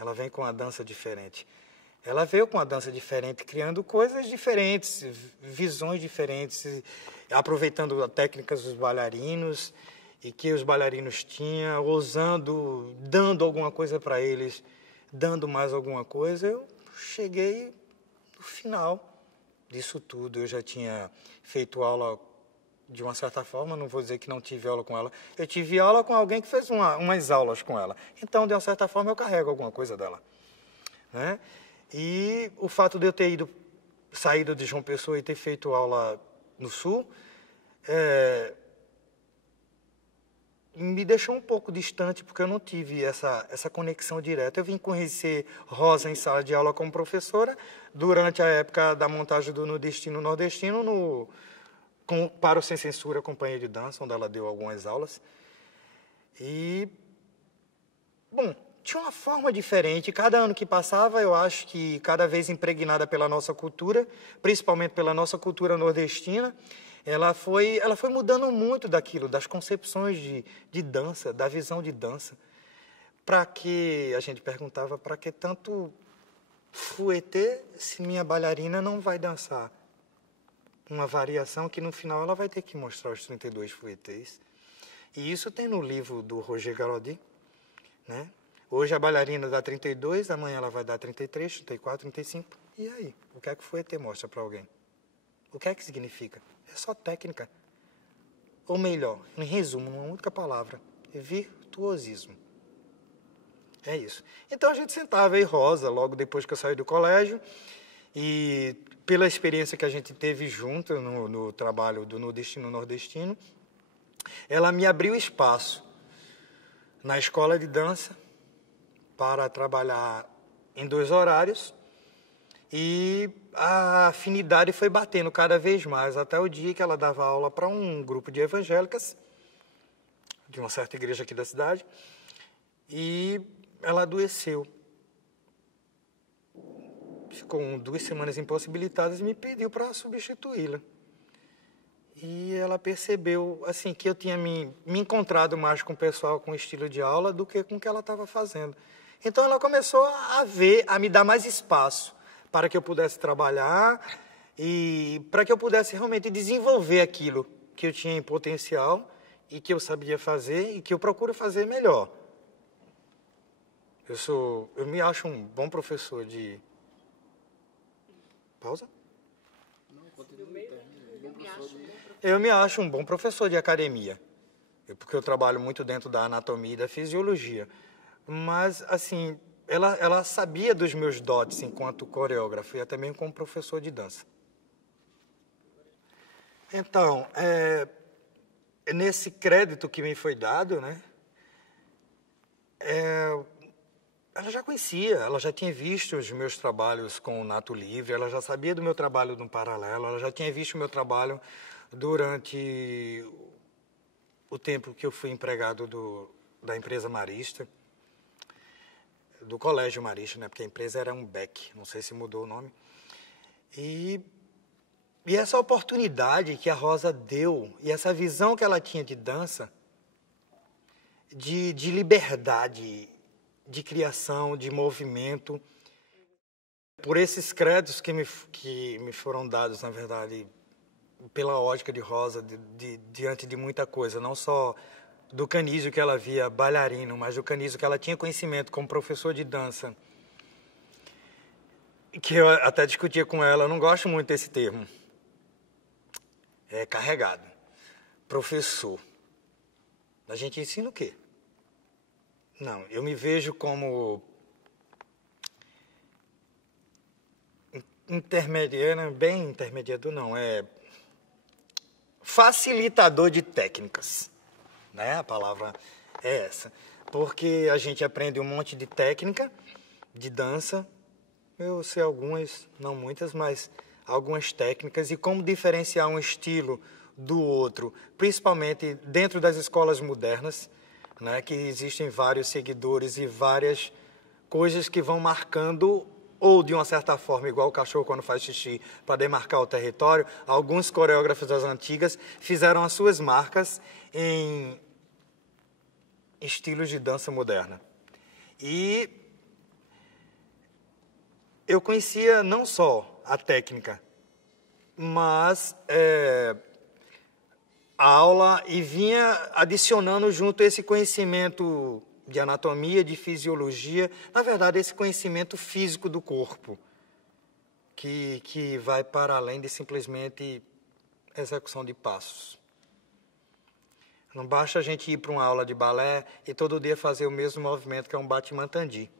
Ela vem com uma dança diferente. Ela veio com uma dança diferente, criando coisas diferentes, visões diferentes, aproveitando as técnicas dos bailarinos e que os bailarinos tinham, ousando, dando alguma coisa para eles, dando mais alguma coisa. Eu cheguei no final disso tudo. Eu já tinha feito aula de uma certa forma, não vou dizer que não tive aula com ela. Eu tive aula com alguém que fez umas aulas com ela. Então, de uma certa forma, eu carrego alguma coisa dela, né? E o fato de eu ter saído de João Pessoa e ter feito aula no Sul, me deixou um pouco distante, porque eu não tive essa conexão direta. Eu vim conhecer Rosa em sala de aula como professora, durante a época da montagem do Nordestino para o Sem Censura, Companhia de Dança, onde ela deu algumas aulas. E, bom, tinha uma forma diferente. Cada ano que passava, eu acho que cada vez impregnada pela nossa cultura, principalmente pela nossa cultura nordestina, ela foi mudando muito daquilo, das concepções de dança, da visão de dança. Para que, a gente perguntava, para que tanto fouetté se minha bailarina não vai dançar? Uma variação que no final ela vai ter que mostrar os 32 fouettés. E isso tem no livro do Roger Garaudy, né? Hoje a bailarina dá 32, amanhã ela vai dar 33, 34, 35. E aí? O que é que o fouetté mostra para alguém? O que é que significa? É só técnica. Ou melhor, em resumo, uma única palavra, é virtuosismo. É isso. Então a gente sentava aí, Rosa, logo depois que eu saí do colégio, e pela experiência que a gente teve junto no trabalho do Nordestino, ela me abriu espaço na escola de dança para trabalhar em 2 horários, e a afinidade foi batendo cada vez mais, até o dia que ela dava aula para um grupo de evangélicas, de uma certa igreja aqui da cidade, e ela adoeceu. Ficou 2 semanas impossibilitada e me pediu para substituí-la. E ela percebeu assim, que eu tinha me encontrado mais com o pessoal com estilo de aula do que com o que ela estava fazendo. Então ela começou a me dar mais espaço para que eu pudesse trabalhar e para que eu pudesse realmente desenvolver aquilo que eu tinha em potencial e que eu sabia fazer e que eu procuro fazer melhor. Eu me acho um bom professor de... Pausa? Não, continue. Eu me acho um bom professor de academia, porque eu trabalho muito dentro da anatomia e da fisiologia. Mas, assim, ela sabia dos meus dotes enquanto coreógrafo e até mesmo como professor de dança. Então, nesse crédito que me foi dado, né, ela já conhecia, ela já tinha visto os meus trabalhos com o Nato Livre, ela já sabia do meu trabalho no paralelo, ela já tinha visto o meu trabalho durante o tempo que eu fui empregado da empresa Marista, do Colégio Marista, né? Porque a empresa era um BEC, não sei se mudou o nome. E essa oportunidade que a Rosa deu, e essa visão que ela tinha de dança, de liberdade, de criação, de movimento, por esses créditos que me foram dados, na verdade, pela ótica de Rosa, diante de muita coisa, não só do Canísio que ela via bailarino, mas do Canísio que ela tinha conhecimento como professor de dança, que eu até discutia com ela, eu não gosto muito desse termo, é carregado, professor. A gente ensina o quê? Não, eu me vejo como intermediário, bem intermediador não, facilitador de técnicas, né? A palavra é essa. Porque a gente aprende um monte de técnica de dança, eu sei algumas, não muitas, mas algumas técnicas e como diferenciar um estilo do outro, principalmente dentro das escolas modernas, né, que existem vários seguidores e várias coisas que vão marcando, ou de uma certa forma, igual o cachorro quando faz xixi, para demarcar o território. Alguns coreógrafos das antigas fizeram as suas marcas em estilos de dança moderna. E eu conhecia não só a técnica, mas a aula, e vinha adicionando junto esse conhecimento de anatomia, de fisiologia, na verdade, esse conhecimento físico do corpo, que vai para além de simplesmente execução de passos. Não basta a gente ir para uma aula de balé e todo dia fazer o mesmo movimento, que é um bate-mantandi,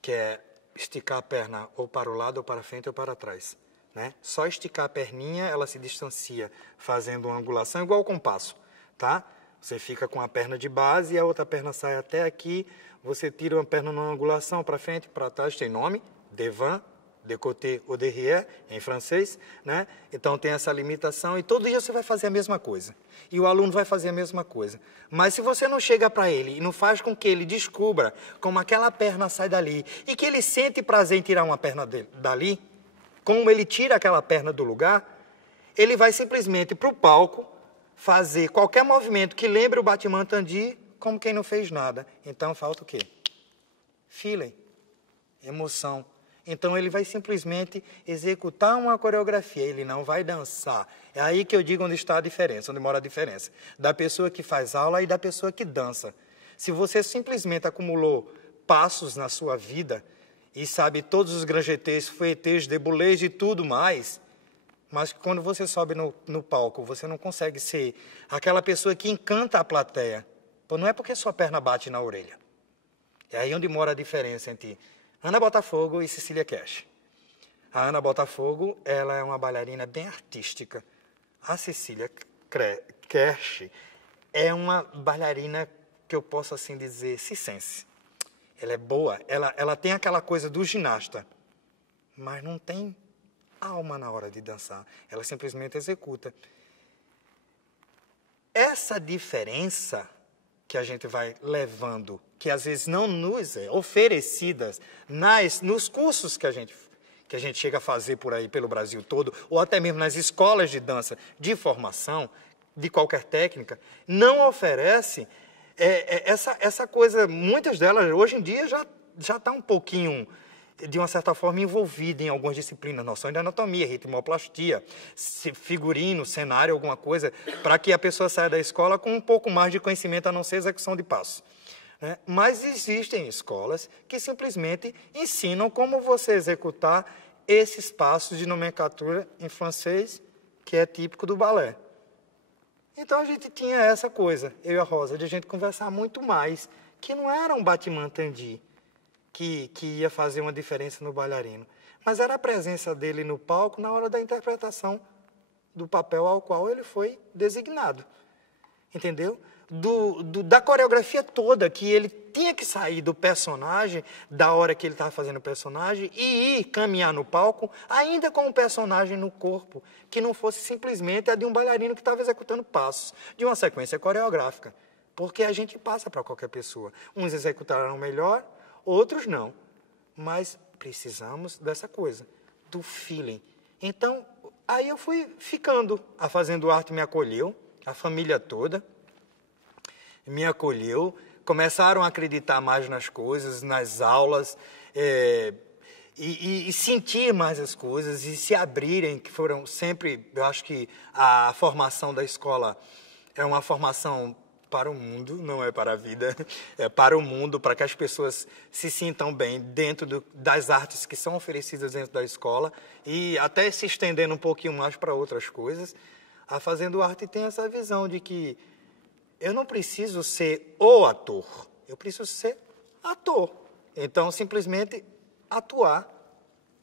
que é esticar a perna ou para o lado, ou para frente, ou para trás. Né? Só esticar a perninha, ela se distancia, fazendo uma angulação, igual ao compasso, tá? Você fica com a perna de base e a outra perna sai até aqui, você tira uma perna numa angulação, para frente, para trás, tem nome, devant, de côté ou derrière, em francês, né? Então tem essa limitação e todo dia você vai fazer a mesma coisa. E o aluno vai fazer a mesma coisa. Mas se você não chega para ele e não faz com que ele descubra como aquela perna sai dali e que ele sente prazer em tirar uma perna dali, como ele tira aquela perna do lugar, ele vai simplesmente para o palco fazer qualquer movimento que lembre o bate-mantandi como quem não fez nada. Então falta o quê? Feeling, emoção. Então ele vai simplesmente executar uma coreografia, ele não vai dançar. É aí que eu digo onde está a diferença, onde mora a diferença, da pessoa que faz aula e da pessoa que dança. Se você simplesmente acumulou passos na sua vida e sabe todos os granjetês, fouettês, deboulés e tudo mais, mas quando você sobe no palco, você não consegue ser aquela pessoa que encanta a plateia. Pô, não é porque sua perna bate na orelha. É aí onde mora a diferença entre Ana Botafogo e Cecília Cash. A Ana Botafogo, ela é uma bailarina bem artística. A Cecília Cash é uma bailarina que eu posso assim dizer circense. Ela é boa, ela tem aquela coisa do ginasta, mas não tem alma na hora de dançar. Ela simplesmente executa. Essa diferença que a gente vai levando, que às vezes não nos é oferecidas nos cursos que a gente chega a fazer por aí pelo Brasil todo, ou até mesmo nas escolas de dança de formação, de qualquer técnica, não oferece essa coisa. Muitas delas, hoje em dia, já está um pouquinho, de uma certa forma, envolvida em algumas disciplinas, noção de anatomia, ritmoplastia, figurino, cenário, alguma coisa, para que a pessoa saia da escola com um pouco mais de conhecimento, a não ser execução de passos. Né? Mas existem escolas que simplesmente ensinam como você executar esses passos de nomenclatura em francês, que é típico do balé. Então a gente tinha essa coisa, eu e a Rosa, de a gente conversar muito mais, que não era um bate-mantandi que ia fazer uma diferença no bailarino, mas era a presença dele no palco na hora da interpretação do papel ao qual ele foi designado. Entendeu? Da coreografia toda, que ele tinha que sair do personagem, da hora que ele estava fazendo o personagem, e ir caminhar no palco, ainda com o personagem no corpo, que não fosse simplesmente a de um bailarino que estava executando passos, de uma sequência coreográfica. Porque a gente passa para qualquer pessoa. Uns executaram melhor, outros não. Mas precisamos dessa coisa, do feeling. Então, aí eu fui ficando. A Fazendo Arte me acolheu, a família toda me acolheu, começaram a acreditar mais nas coisas, nas aulas, e sentir mais as coisas, e se abrirem, que foram sempre, eu acho que a formação da escola é uma formação para o mundo, não é para a vida, é para o mundo, para que as pessoas se sintam bem dentro das artes que são oferecidas dentro da escola, e até se estendendo um pouquinho mais para outras coisas. A Fazendo Arte tem essa visão de que eu não preciso ser o ator, eu preciso ser ator. Então, simplesmente atuar.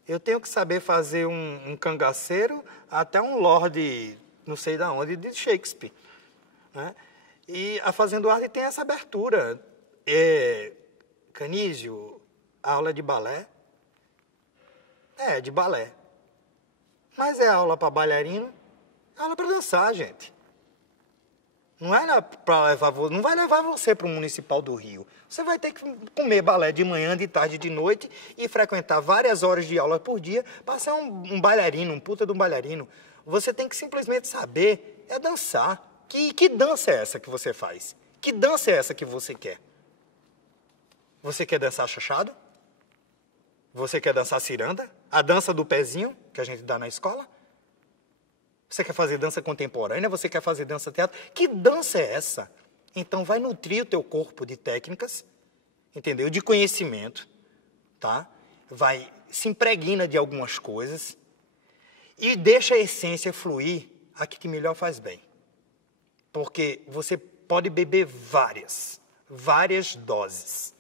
Eu tenho que saber fazer um cangaceiro até um lorde, não sei de onde, de Shakespeare. Né? E a Fazendo Arte tem essa abertura. Canísio, aula de balé? De balé. Mas é aula para bailarino, é aula para dançar, gente. Não é para levar, não vai levar você para o Municipal do Rio. Você vai ter que comer balé de manhã, de tarde, de noite e frequentar várias horas de aula por dia para ser um bailarino, um puta de um bailarino. Você tem que simplesmente saber dançar. Que dança é essa que você faz? Que dança é essa que você quer? Você quer dançar chachado? Você quer dançar ciranda? A dança do pezinho, que a gente dá na escola? Você quer fazer dança contemporânea? Você quer fazer dança teatro? Que dança é essa? Então, vai nutrir o teu corpo de técnicas, entendeu? De conhecimento, tá? Vai, se impregna de algumas coisas e deixa a essência fluir a que melhor faz bem. Porque você pode beber várias doses,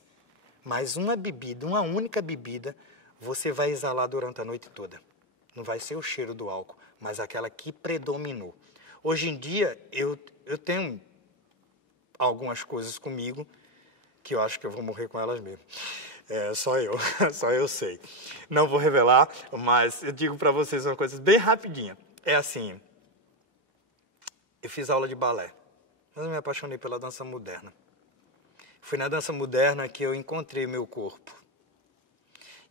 mas uma bebida, uma única bebida, você vai exalar durante a noite toda. Não vai ser o cheiro do álcool, mas aquela que predominou. Hoje em dia, eu tenho algumas coisas comigo que eu acho que eu vou morrer com elas mesmo. Só eu sei. Não vou revelar, mas eu digo para vocês uma coisa bem rapidinha. É assim, eu fiz aula de balé, mas eu me apaixonei pela dança moderna. Foi na dança moderna que eu encontrei meu corpo.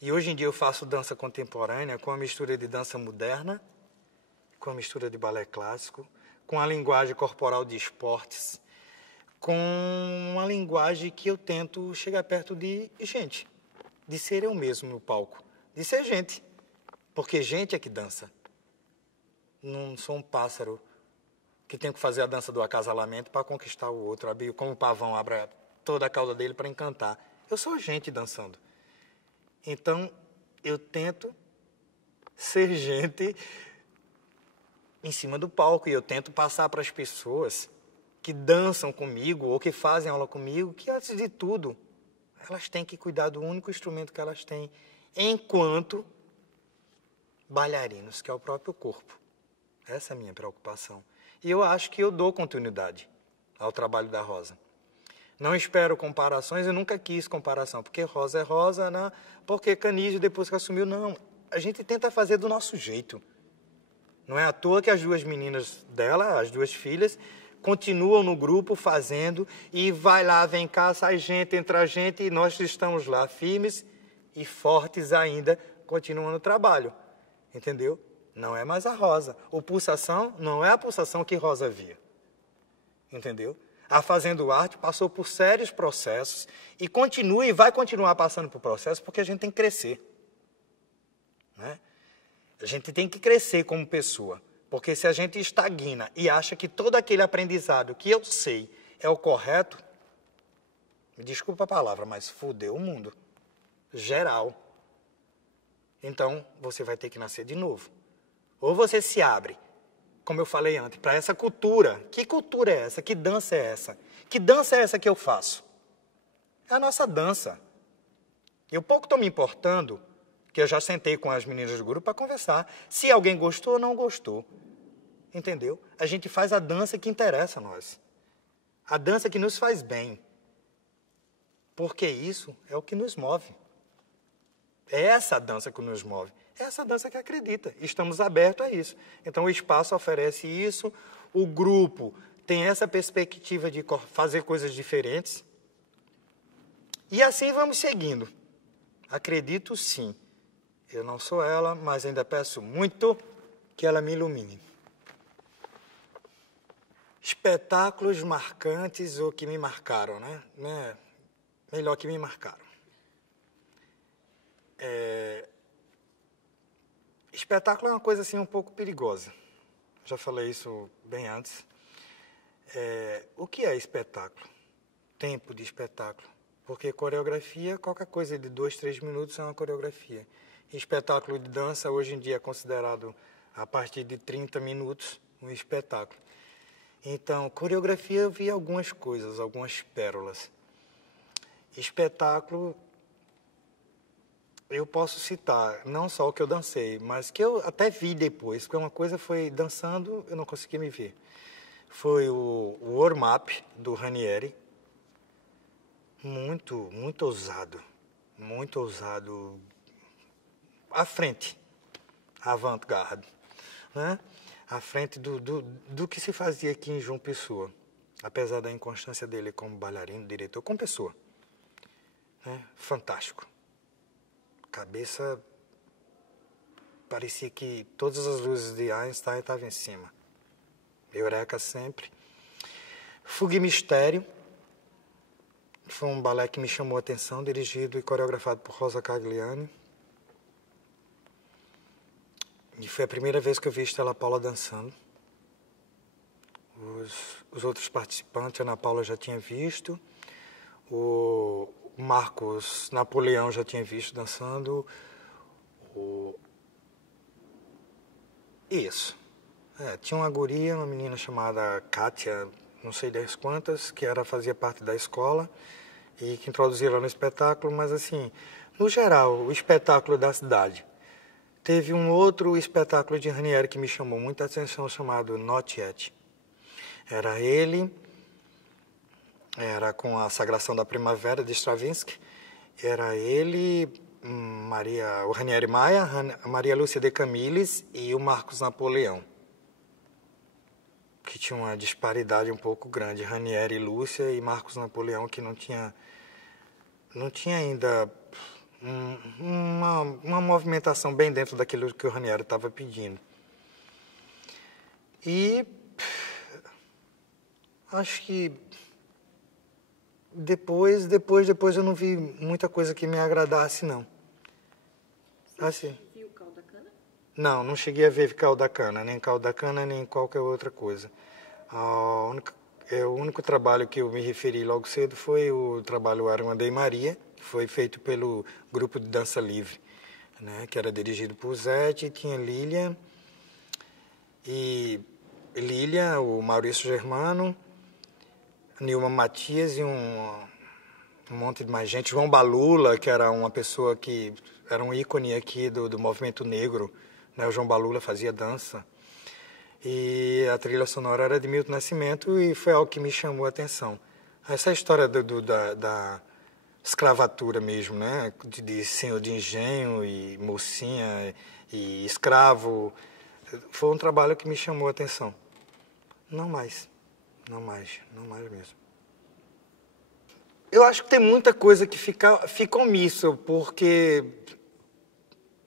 E hoje em dia eu faço dança contemporânea com a mistura de dança moderna, com a mistura de balé clássico, com a linguagem corporal de esportes, com uma linguagem que eu tento chegar perto de gente, de ser eu mesmo no palco, de ser gente, porque gente é que dança. Não sou um pássaro que tem que fazer a dança do acasalamento para conquistar o outro, abrir como o pavão abre toda a cauda dele para encantar. Eu sou gente dançando. Então, eu tento ser gente em cima do palco e eu tento passar para as pessoas que dançam comigo ou que fazem aula comigo que, antes de tudo, elas têm que cuidar do único instrumento que elas têm enquanto bailarinos, que é o próprio corpo. Essa é a minha preocupação. E eu acho que eu dou continuidade ao trabalho da Rosa. Não espero comparações, eu nunca quis comparação, porque Rosa é Rosa, né? Porque Canísio, depois que assumiu, não. A gente tenta fazer do nosso jeito. Não é à toa que as duas meninas dela, as duas filhas, continuam no grupo fazendo e vai lá, vem cá, sai gente, entra gente e nós estamos lá firmes e fortes ainda, continuando o trabalho. Entendeu? Não é mais a Rosa. O Pulsação não é a Pulsação que Rosa via. Entendeu? A Fazendo Arte passou por sérios processos e continua e vai continuar passando por processos porque a gente tem que crescer. Né? A gente tem que crescer como pessoa. Porque se a gente estagna e acha que todo aquele aprendizado que eu sei é o correto, me desculpa a palavra, mas fudeu o mundo. Geral. Então, você vai ter que nascer de novo. Ou você se abre, como eu falei antes, para essa cultura. Que cultura é essa? Que dança é essa? Que dança é essa que eu faço? É a nossa dança. Eu pouco estou me importando, que eu já sentei com as meninas do grupo para conversar. Se alguém gostou ou não gostou. Entendeu? A gente faz a dança que interessa a nós. A dança que nos faz bem. Porque isso é o que nos move. É essa dança que nos move. É essa dança que acredita. Estamos abertos a isso. Então, o espaço oferece isso. O grupo tem essa perspectiva de fazer coisas diferentes. E assim vamos seguindo. Acredito, sim. Eu não sou ela, mas ainda peço muito que ela me ilumine. Espetáculos marcantes ou que me marcaram, né? Melhor que me marcaram. Espetáculo é uma coisa assim um pouco perigosa. Já falei isso bem antes. O que é espetáculo? Tempo de espetáculo. Porque coreografia, qualquer coisa de 2, 3 minutos é uma coreografia. E espetáculo de dança hoje em dia é considerado, a partir de 30 minutos, um espetáculo. Então, coreografia eu vi algumas coisas, algumas pérolas. Espetáculo, eu posso citar, não só o que eu dancei, mas que eu até vi depois, porque uma coisa foi dançando, eu não consegui me ver. Foi o warm-up do Ranieri, muito ousado, à frente, avant-garde. né? À frente do que se fazia aqui em João Pessoa, apesar da inconstância dele como bailarino, diretor, como pessoa. Né? Fantástico. Cabeça, parecia que todas as luzes de Einstein estavam em cima. Eureka sempre. Fuga e Mistério. Foi um balé que me chamou a atenção, dirigido e coreografado por Rosa Cagliani. E foi a primeira vez que eu vi Estela Paula dançando. Os outros participantes, a Ana Paula já tinha visto, o Marcos Napoleão já tinha visto dançando. Isso. Tinha uma guria, uma menina chamada Kátia, não sei das quantas, que fazia parte da escola e que introduziram no espetáculo, mas assim, no geral, o espetáculo da cidade. Teve um outro espetáculo de Ranieri que me chamou muita atenção, chamado Not Yet. Era ele, era com a Sagração da Primavera, de Stravinsky, era ele, o Ranieri Maia, a Maria Lúcia de Camilles e o Marcos Napoleão, que tinha uma disparidade um pouco grande, Ranieri Lúcia e Marcos Napoleão, que não tinha ainda uma movimentação bem dentro daquilo que o Ranieri estava pedindo. E acho que depois eu não vi muita coisa que me agradasse, não. Você viu Caldo da Cana? Não cheguei a ver Caldo da Cana, nem Caldo da Cana, nem qualquer outra coisa. O único trabalho que eu me referi logo cedo foi o trabalho Armandei Maria, que foi feito pelo grupo de dança livre, né, que era dirigido por Zete, tinha Lília, o Maurício Germano, Nilma Matias e um monte de mais gente. João Balula, que era uma pessoa que era um ícone aqui do movimento negro, né? O João Balula fazia dança. E a trilha sonora era de Milton Nascimento e foi algo que me chamou a atenção. Essa história da escravatura mesmo, né? De senhor de engenho e mocinha e escravo, foi um trabalho que me chamou a atenção. Não mais mesmo. Eu acho que tem muita coisa que fica omissa, porque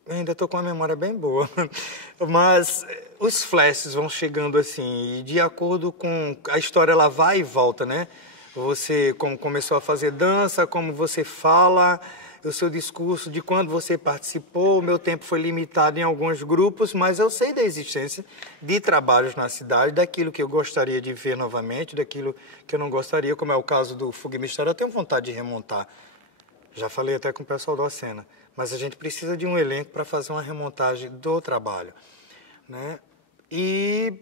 eu ainda estou com uma memória bem boa, mas os flashes vão chegando assim, e de acordo com a história, ela vai e volta, né? Você, como começou a fazer dança, como você fala, o seu discurso, de quando você participou. O meu tempo foi limitado em alguns grupos, mas eu sei da existência de trabalhos na cidade, daquilo que eu gostaria de ver novamente, daquilo que eu não gostaria, como é o caso do Fuga e Mistério. Eu tenho vontade de remontar. Já falei até com o pessoal da Cena, mas a gente precisa de um elenco para fazer uma remontagem do trabalho, né? E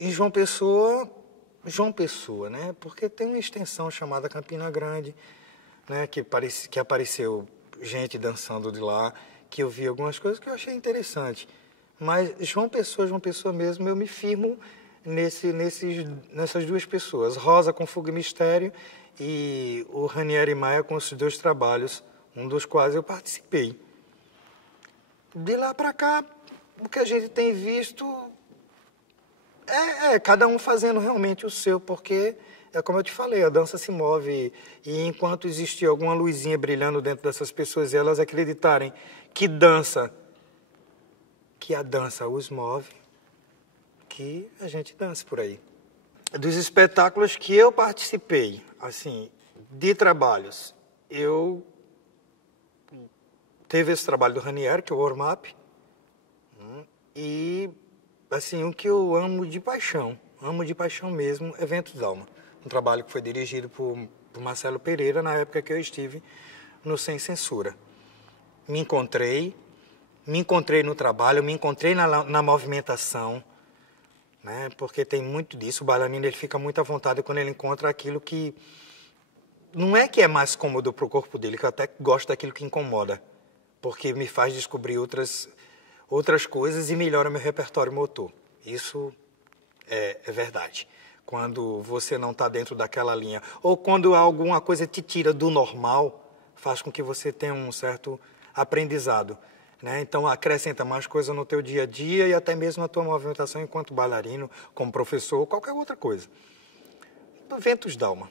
João Pessoa, né? Porque tem uma extensão chamada Campina Grande, né? Que apareceu gente dançando de lá, que eu vi algumas coisas que eu achei interessante. Mas João Pessoa mesmo, eu me firmo nessas duas pessoas. Rosa com Fuga e Mistério e o Ranieri Maia com os dois trabalhos, um dos quais eu participei. De lá para cá, o que a gente tem visto cada um fazendo realmente o seu, porque, como eu te falei, a dança se move, e enquanto existir alguma luzinha brilhando dentro dessas pessoas e elas acreditarem que a dança os move, que a gente dança por aí. Dos espetáculos que eu participei, assim, de trabalhos, teve esse trabalho do Ranieri, que é o warm-up, e, assim, o que eu amo de paixão mesmo, é Ventos d'Alma. Um trabalho que foi dirigido por Marcelo Pereira, na época que eu estive no Sem Censura. Me encontrei no trabalho, me encontrei na movimentação, né? Porque tem muito disso. O bailarino, ele fica muito à vontade quando ele encontra aquilo que não é que é mais cômodo para o corpo dele, que eu até gosto daquilo que incomoda, porque me faz descobrir outras coisas e melhora meu repertório motor. Isso é verdade. Quando você não está dentro daquela linha, ou quando alguma coisa te tira do normal, faz com que você tenha um certo aprendizado. né? Então acrescenta mais coisa no teu dia a dia e até mesmo na tua movimentação enquanto bailarino, como professor ou qualquer outra coisa. Ventos Dalma.